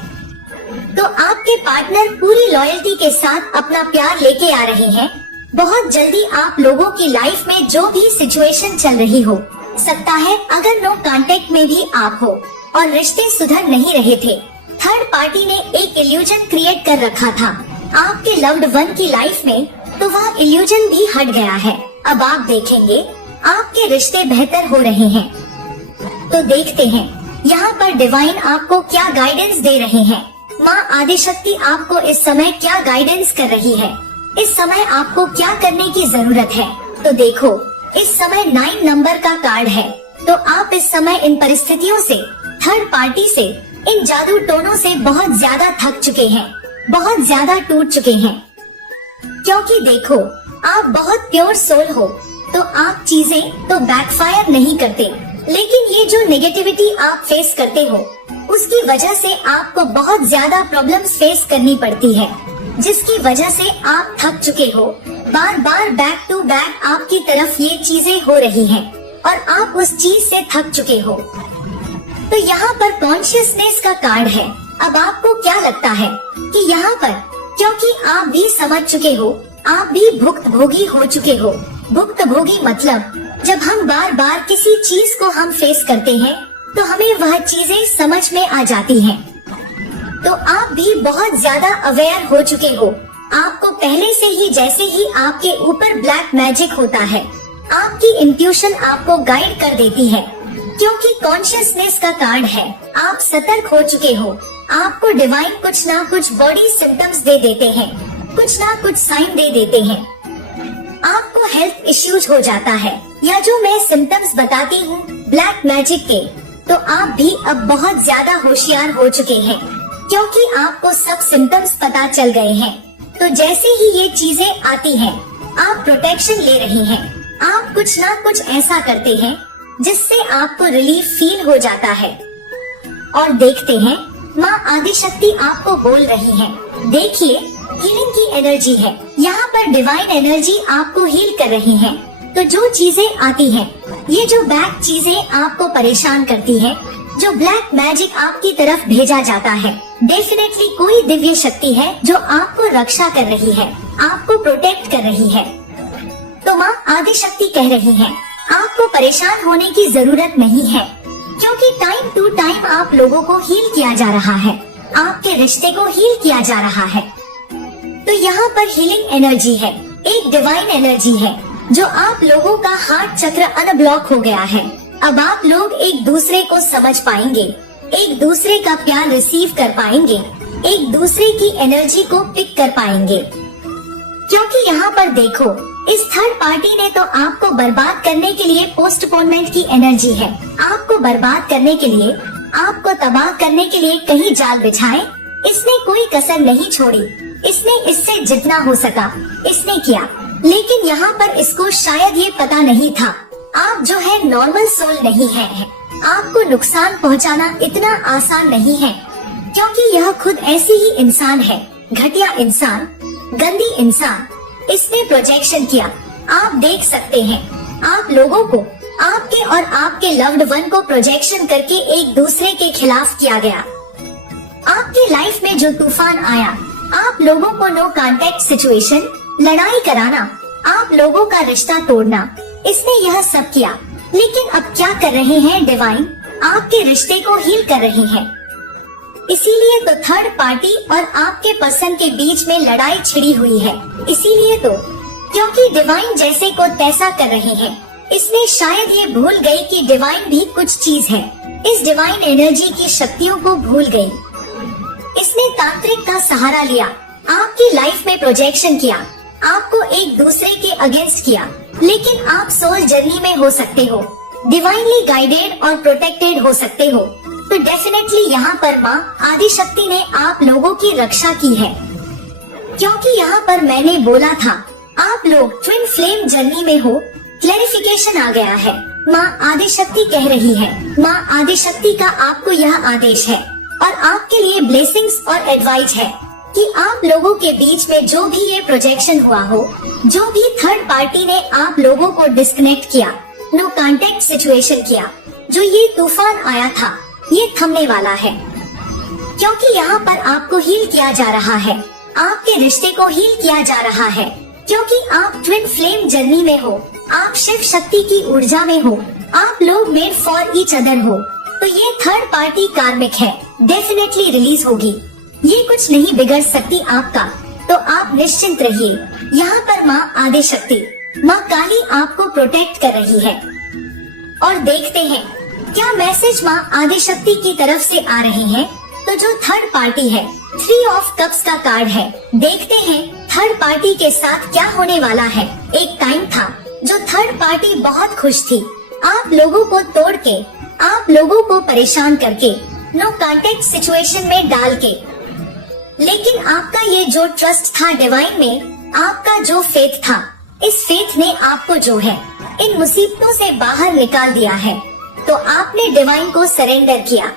तो आपके पार्टनर पूरी लॉयल्टी के साथ अपना प्यार लेके आ रहे हैं। बहुत जल्दी आप लोगों की लाइफ में जो भी सिचुएशन चल रही हो सकता है, अगर नो कांटेक्ट में भी आप हो और रिश्ते सुधर नहीं रहे थे, थर्ड पार्टी ने एक इल्यूजन क्रिएट कर रखा था आपके लव्ड वन की लाइफ में, तो वह इल्यूजन भी हट गया है। अब आप देखेंगे आपके रिश्ते बेहतर हो रहे हैं। तो देखते हैं यहाँ पर डिवाइन आपको क्या गाइडेंस दे रहे हैं। माँ आदिशक्ति आपको इस समय क्या गाइडेंस कर रही है, इस समय आपको क्या करने की जरूरत है। तो देखो इस समय 9 नंबर का कार्ड है, तो आप इस समय इन परिस्थितियों से, थर्ड पार्टी से, इन जादू टोनों से बहुत ज्यादा थक चुके हैं, बहुत ज्यादा टूट चुके हैं। क्योंकि देखो आप बहुत प्योर सोल हो, तो आप चीजें तो बैकफायर नहीं करते, लेकिन ये जो नेगेटिविटी आप फेस करते हो उसकी वजह से आपको बहुत ज्यादा प्रॉब्लम्स फेस करनी पड़ती है, जिसकी वजह से आप थक चुके हो। बार बार बैक टू बैक आपकी तरफ ये चीजें हो रही हैं और आप उस चीज से थक चुके हो। तो यहाँ पर कॉन्शियसनेस का कार्ड है। अब आपको क्या लगता है कि यहाँ पर, क्योंकि आप भी समझ चुके हो, आप भी भुक्त भोगी हो चुके हो। भुक्त भोगी मतलब जब हम बार बार किसी चीज को हम फेस करते हैं तो हमें वह चीजें समझ में आ जाती हैं। तो आप भी बहुत ज्यादा अवेयर हो चुके हो। आपको पहले से ही, जैसे ही आपके ऊपर ब्लैक मैजिक होता है, आपकी इंट्यूशन आपको गाइड कर देती है, क्योंकि कॉन्शियसनेस का कार्ड है। आप सतर्क हो चुके हो। आपको डिवाइन कुछ ना कुछ बॉडी सिम्टम्स दे देते हैं, कुछ ना कुछ साइन दे देते हैं। आपको हेल्थ इश्यूज हो जाता है, या जो मैं सिम्टम्स बताती हूँ ब्लैक मैजिक के, तो आप भी अब बहुत ज्यादा होशियार हो चुके हैं, क्योंकि आपको सब सिम्टम्स पता चल गए हैं। तो जैसे ही ये चीजें आती हैं, आप प्रोटेक्शन ले रहे हैं। आप कुछ ना कुछ ऐसा करते हैं जिससे आपको रिलीफ फील हो जाता है। और देखते हैं माँ आदिशक्ति आपको बोल रही है। देखिए हीलिंग की एनर्जी है, यहाँ पर डिवाइन एनर्जी आपको हील कर रही है। तो जो चीजें आती हैं, ये जो बैक चीजें आपको परेशान करती है, जो ब्लैक मैजिक आपकी तरफ भेजा जाता है, डेफिनेटली कोई दिव्य शक्ति है जो आपको रक्षा कर रही है, आपको प्रोटेक्ट कर रही है। तो माँ आदिशक्ति कह रही है आपको परेशान होने की जरूरत नहीं है, क्योंकि टाइम टू टाइम आप लोगों को हील किया जा रहा है, आपके रिश्ते को हील किया जा रहा है। तो यहाँ पर हीलिंग एनर्जी है, एक डिवाइन एनर्जी है, जो आप लोगों का हार्ट चक्र अनब्लॉक हो गया है। अब आप लोग एक दूसरे को समझ पाएंगे, एक दूसरे का प्यार रिसीव कर पाएंगे, एक दूसरे की एनर्जी को पिक कर पाएंगे। क्योंकि यहाँ पर देखो इस थर्ड पार्टी ने तो आपको बर्बाद करने के लिए पोस्टपोनमेंट की एनर्जी है, आपको बर्बाद करने के लिए, आपको तबाह करने के लिए कहीं जाल बिछाए, इसने कोई कसर नहीं छोड़ी। इसने इससे जितना हो सका इसने किया, लेकिन यहाँ पर इसको शायद ये पता नहीं था आप जो है नॉर्मल सोल नहीं है। आपको नुकसान पहुँचाना इतना आसान नहीं है, क्योंकि यह खुद ऐसी ही इंसान है, घटिया इंसान, गंदी इंसान। इसने प्रोजेक्शन किया, आप देख सकते हैं आप लोगों को, आपके और आपके लव्ड वन को प्रोजेक्शन करके एक दूसरे के खिलाफ किया गया। आपकी लाइफ में जो तूफान आया, आप लोगों को नो कांटेक्ट सिचुएशन, लड़ाई कराना, आप लोगों का रिश्ता तोड़ना, इसने यह सब किया। लेकिन अब क्या कर रहे हैं डिवाइन, आपके रिश्ते को हील कर रहे हैं। इसीलिए तो थर्ड पार्टी और आपके पर्सन के बीच में लड़ाई छिड़ी हुई है। इसीलिए तो, क्योंकि डिवाइन जैसे को तैसा कर रहे हैं। इसने शायद ये भूल गई कि डिवाइन भी कुछ चीज है, इस डिवाइन एनर्जी की शक्तियों को भूल गई। इसने तांत्रिक का सहारा लिया, आपकी लाइफ में प्रोजेक्शन किया, आपको एक दूसरे के अगेंस्ट किया, लेकिन आप सोल जर्नी में हो सकते हो, डिवाइनली गाइडेड और प्रोटेक्टेड हो सकते हो। तो डेफिनेटली यहाँ पर माँ आदि शक्ति ने आप लोगों की रक्षा की है, क्योंकि यहाँ पर मैंने बोला था आप लोग ट्विन फ्लेम जर्नी में हो। क्लैरिफिकेशन आ गया है। माँ आदि शक्ति कह रही है, माँ आदि शक्ति का आपको यह आदेश है और आपके लिए ब्लेसिंग्स और एडवाइस है कि आप लोगों के बीच में जो भी ये प्रोजेक्शन हुआ हो, जो भी थर्ड पार्टी ने आप लोगों को डिस्कनेक्ट किया, नो कांटेक्ट सिचुएशन किया, जो ये तूफान आया था, ये थमने वाला है, क्योंकि यहाँ पर आपको हील किया जा रहा है, आपके रिश्ते को हील किया जा रहा है, क्योंकि आप ट्विन फ्लेम जर्नी में हो, आप शिव शक्ति की ऊर्जा में हो, आप लोग मेड फॉर ईच अदर हो। तो ये थर्ड पार्टी कार्मिक है, डेफिनेटली रिलीज होगी, ये कुछ नहीं बिगड़ सकती आपका। तो आप निश्चिंत रहिए। यहाँ पर माँ आदि शक्ति, माँ काली आपको प्रोटेक्ट कर रही है। और देखते हैं क्या मैसेज माँ आदि शक्ति की तरफ से आ रहे हैं। तो जो थर्ड पार्टी है, 3 ऑफ कप्स का कार्ड है। देखते हैं थर्ड पार्टी के साथ क्या होने वाला है। एक टाइम था जो थर्ड पार्टी बहुत खुश थी, आप लोगों को तोड़ के, आप लोगों को परेशान करके, नो कांटेक्ट सिचुएशन में डाल के, लेकिन आपका ये जो ट्रस्ट था डिवाइन में, आपका जो फेथ था, इस फेथ ने आपको जो है इन मुसीबतों से बाहर निकाल दिया है। तो आपने डिवाइन को सरेंडर किया।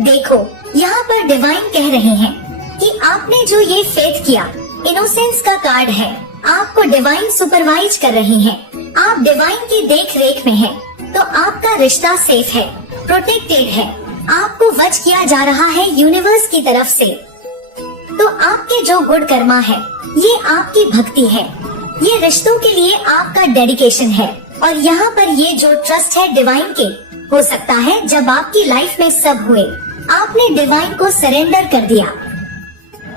देखो यहाँ पर डिवाइन कह रहे हैं कि आपने जो ये फेथ किया, इनोसेंस का कार्ड है, आपको डिवाइन सुपरवाइज कर रहे हैं, आप डिवाइन की देख रेख में हैं, तो आपका रिश्ता सेफ है, प्रोटेक्टेड है, आपको वच किया जा रहा है यूनिवर्स की तरफ से। तो आपके जो गुड कर्मा है, ये आपकी भक्ति है, ये रिश्तों के लिए आपका डेडिकेशन है, और यहाँ पर ये जो ट्रस्ट है डिवाइन के, हो सकता है जब आपकी लाइफ में सब हुए, आपने डिवाइन को सरेंडर कर दिया,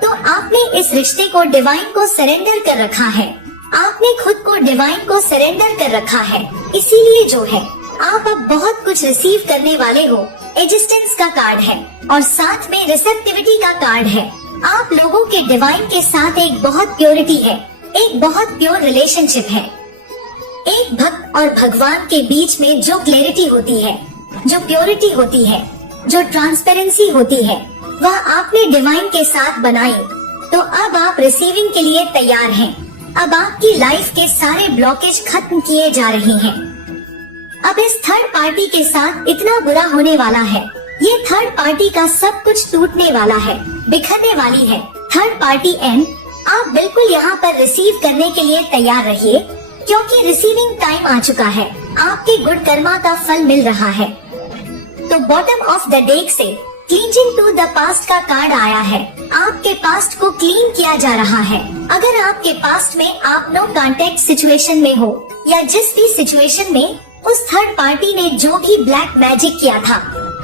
तो आपने इस रिश्ते को डिवाइन को सरेंडर कर रखा है, आपने खुद को डिवाइन को सरेंडर कर रखा है। इसीलिए जो है आप अब बहुत कुछ रिसीव करने वाले हो। एग्जिस्टेंस का कार्ड है और साथ में रिसेप्टिविटी का कार्ड है। आप लोगों के डिवाइन के साथ एक बहुत प्योरिटी है, एक बहुत प्योर रिलेशनशिप है। एक भक्त और भगवान के बीच में जो क्लैरिटी होती है, जो प्योरिटी होती है, जो ट्रांसपेरेंसी होती है, वह आपने डिवाइन के साथ बनाई। तो अब आप रिसीविंग के लिए तैयार हैं। अब आपकी लाइफ के सारे ब्लॉकेज खत्म किए जा रहे हैं। अब इस थर्ड पार्टी के साथ इतना बुरा होने वाला है, ये थर्ड पार्टी का सब कुछ टूटने वाला है, बिखरने वाली है थर्ड पार्टी एंड। आप बिल्कुल यहाँ पर रिसीव करने के लिए तैयार रहिए, क्योंकि रिसीविंग टाइम आ चुका है, आपके गुड कर्मा का फल मिल रहा है। तो बॉटम ऑफ द डेक से क्लींजिंग टू द पास्ट का कार्ड आया है। आपके पास्ट को क्लीन किया जा रहा है। अगर आपके पास्ट में आप नो कांटेक्ट सिचुएशन में हो, या जिस भी सिचुएशन में उस थर्ड पार्टी ने जो भी ब्लैक मैजिक किया था,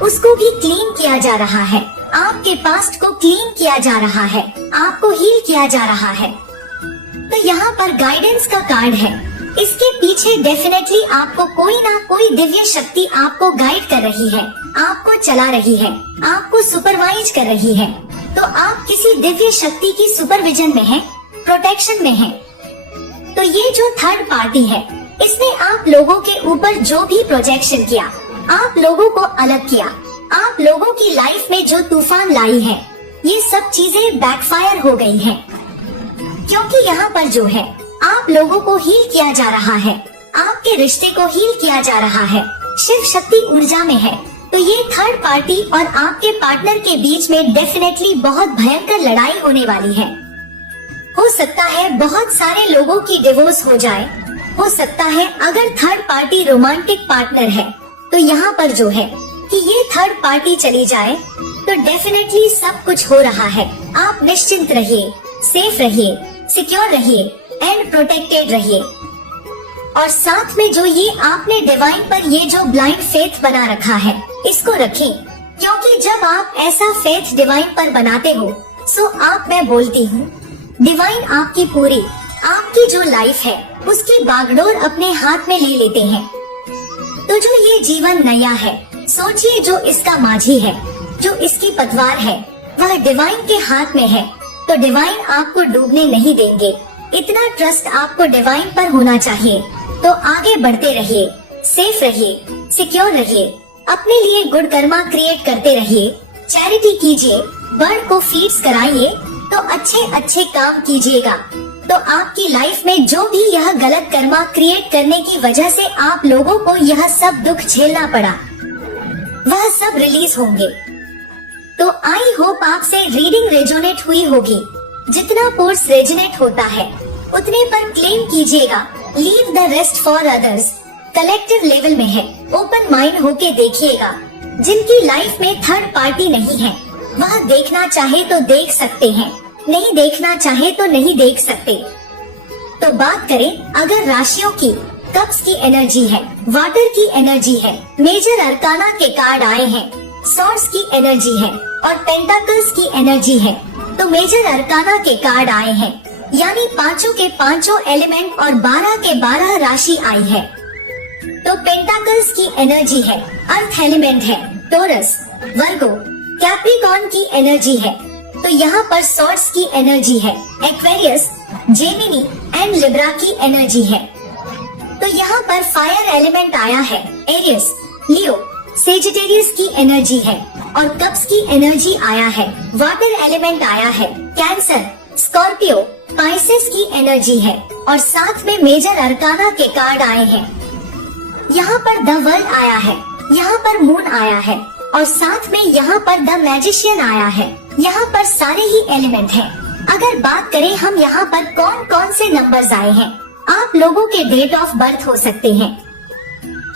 उसको भी क्लीन किया जा रहा है। आपके पास्ट को क्लीन किया जा रहा है, आपको हील किया जा रहा है। तो यहाँ पर गाइडेंस का कार्ड है। इसके पीछे डेफिनेटली आपको कोई ना कोई दिव्य शक्ति आपको गाइड कर रही है, आपको चला रही है, आपको सुपरवाइज कर रही है। तो आप किसी दिव्य शक्ति की सुपरविजन में हैं, प्रोटेक्शन में हैं। तो ये जो थर्ड पार्टी है, इसने आप लोगों के ऊपर जो भी प्रोजेक्शन किया, आप लोगों को अलग किया, आप लोगों की लाइफ में जो तूफान लाई है, ये सब चीजें बैकफायर हो गई हैं। क्योंकि यहाँ पर जो है आप लोगों को हील किया जा रहा है, आपके रिश्ते को हील किया जा रहा है, शिव शक्ति ऊर्जा में है। तो ये थर्ड पार्टी और आपके पार्टनर के बीच में डेफिनेटली बहुत भयंकर लड़ाई होने वाली है। हो सकता है बहुत सारे लोगों की डिवोर्स हो जाए, हो सकता है अगर थर्ड पार्टी रोमांटिक पार्टनर है, तो यहाँ पर जो है कि ये थर्ड पार्टी चली जाए, तो डेफिनेटली सब कुछ हो रहा है। आप निश्चिंत रहिए, सेफ रहिए, सिक्योर रहिए एंड प्रोटेक्टेड रहिए। और साथ में जो ये आपने डिवाइन पर ये जो ब्लाइंड फेथ बना रखा है, इसको रखें, क्योंकि जब आप ऐसा फेथ डिवाइन पर बनाते हो, सो आप, मैं बोलती हूँ, डिवाइन आपकी पूरी, आपकी जो लाइफ है उसकी बागडोर अपने हाथ में ले लेते हैं। तो जो ये जीवन नया है, सोचिए जो इसका माझी है, जो इसकी पतवार है, वह वह डिवाइन के हाथ में है, तो डिवाइन आपको डूबने नहीं देंगे। इतना ट्रस्ट आपको डिवाइन पर होना चाहिए। तो आगे बढ़ते रहिए, सेफ रहिए, सिक्योर रहिए, अपने लिए गुड कर्मा क्रिएट करते रहिए, चैरिटी कीजिए, बर्ड को फीड्स कराइए, तो अच्छे अच्छे काम कीजिएगा। तो आपकी लाइफ में जो भी यह गलत कर्मा क्रिएट करने की वजह से आप लोगों को यह सब दुख झेलना पड़ा, वह सब रिलीज होंगे। तो आई होप आपसे रीडिंग रेजोनेट हुई होगी। जितना कोर्स रेजोनेट होता है उतने पर क्लेम कीजिएगा, leave the rest for others. Collective level में है, ओपन माइंड होके देखिएगा। जिनकी लाइफ में थर्ड पार्टी नहीं है वह देखना चाहे तो देख सकते हैं, नहीं देखना चाहे तो नहीं देख सकते। तो बात करें अगर राशियों की, कप्स की एनर्जी है, वाटर की एनर्जी है, मेजर अरकाना के कार्ड आए हैं, सॉर्ड्स की एनर्जी है और पेंटाकल्स की एनर्जी है। तो मेजर अरकाना के कार्ड आए हैं, यानी पांचों के पांचों एलिमेंट और 12 के 12 राशि आई है। तो पेंटाकल्स की एनर्जी है, अर्थ एलिमेंट है, टोरस, वर्गो, कैप्रिकॉर्न की एनर्जी है। तो यहाँ पर सॉर्ड्स की एनर्जी है, एक्वेरियस, जेमिनी एंड लिब्रा की एनर्जी है। तो यहाँ पर फायर एलिमेंट आया है, एरियस, लियो, सेजिटेरियस की एनर्जी है और कप्स की एनर्जी आया है, वाटर एलिमेंट आया है, कैंसर, स्कॉर्पियो, पाइसेस की एनर्जी है और साथ में मेजर अरकाना के कार्ड आए हैं। यहाँ पर द वर्ल्ड आया है, यहाँ पर मून आया है और साथ में यहाँ पर द मैजिशियन आया है। यहाँ पर सारे ही एलिमेंट हैं। अगर बात करें हम यहाँ पर कौन कौन से नंबर्स आए हैं, आप लोगों के डेट ऑफ बर्थ हो सकते हैं।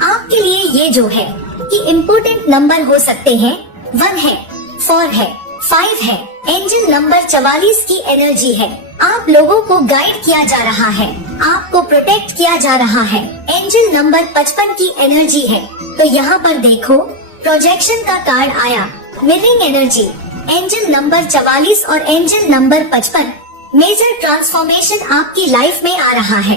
आपके लिए ये जो है कि इम्पोर्टेंट नंबर हो सकते हैं, 1 है, 4 है, 5 है, एंजल नंबर 44 की एनर्जी है। आप लोगों को गाइड किया जा रहा है, आपको प्रोटेक्ट किया जा रहा है। एंजल नंबर 55 की एनर्जी है। तो यहाँ पर देखो प्रोजेक्शन का कार्ड आया, मिररिंग एनर्जी, एंजल नंबर 44 और एंजल नंबर 55। मेजर ट्रांसफॉर्मेशन आपकी लाइफ में आ रहा है।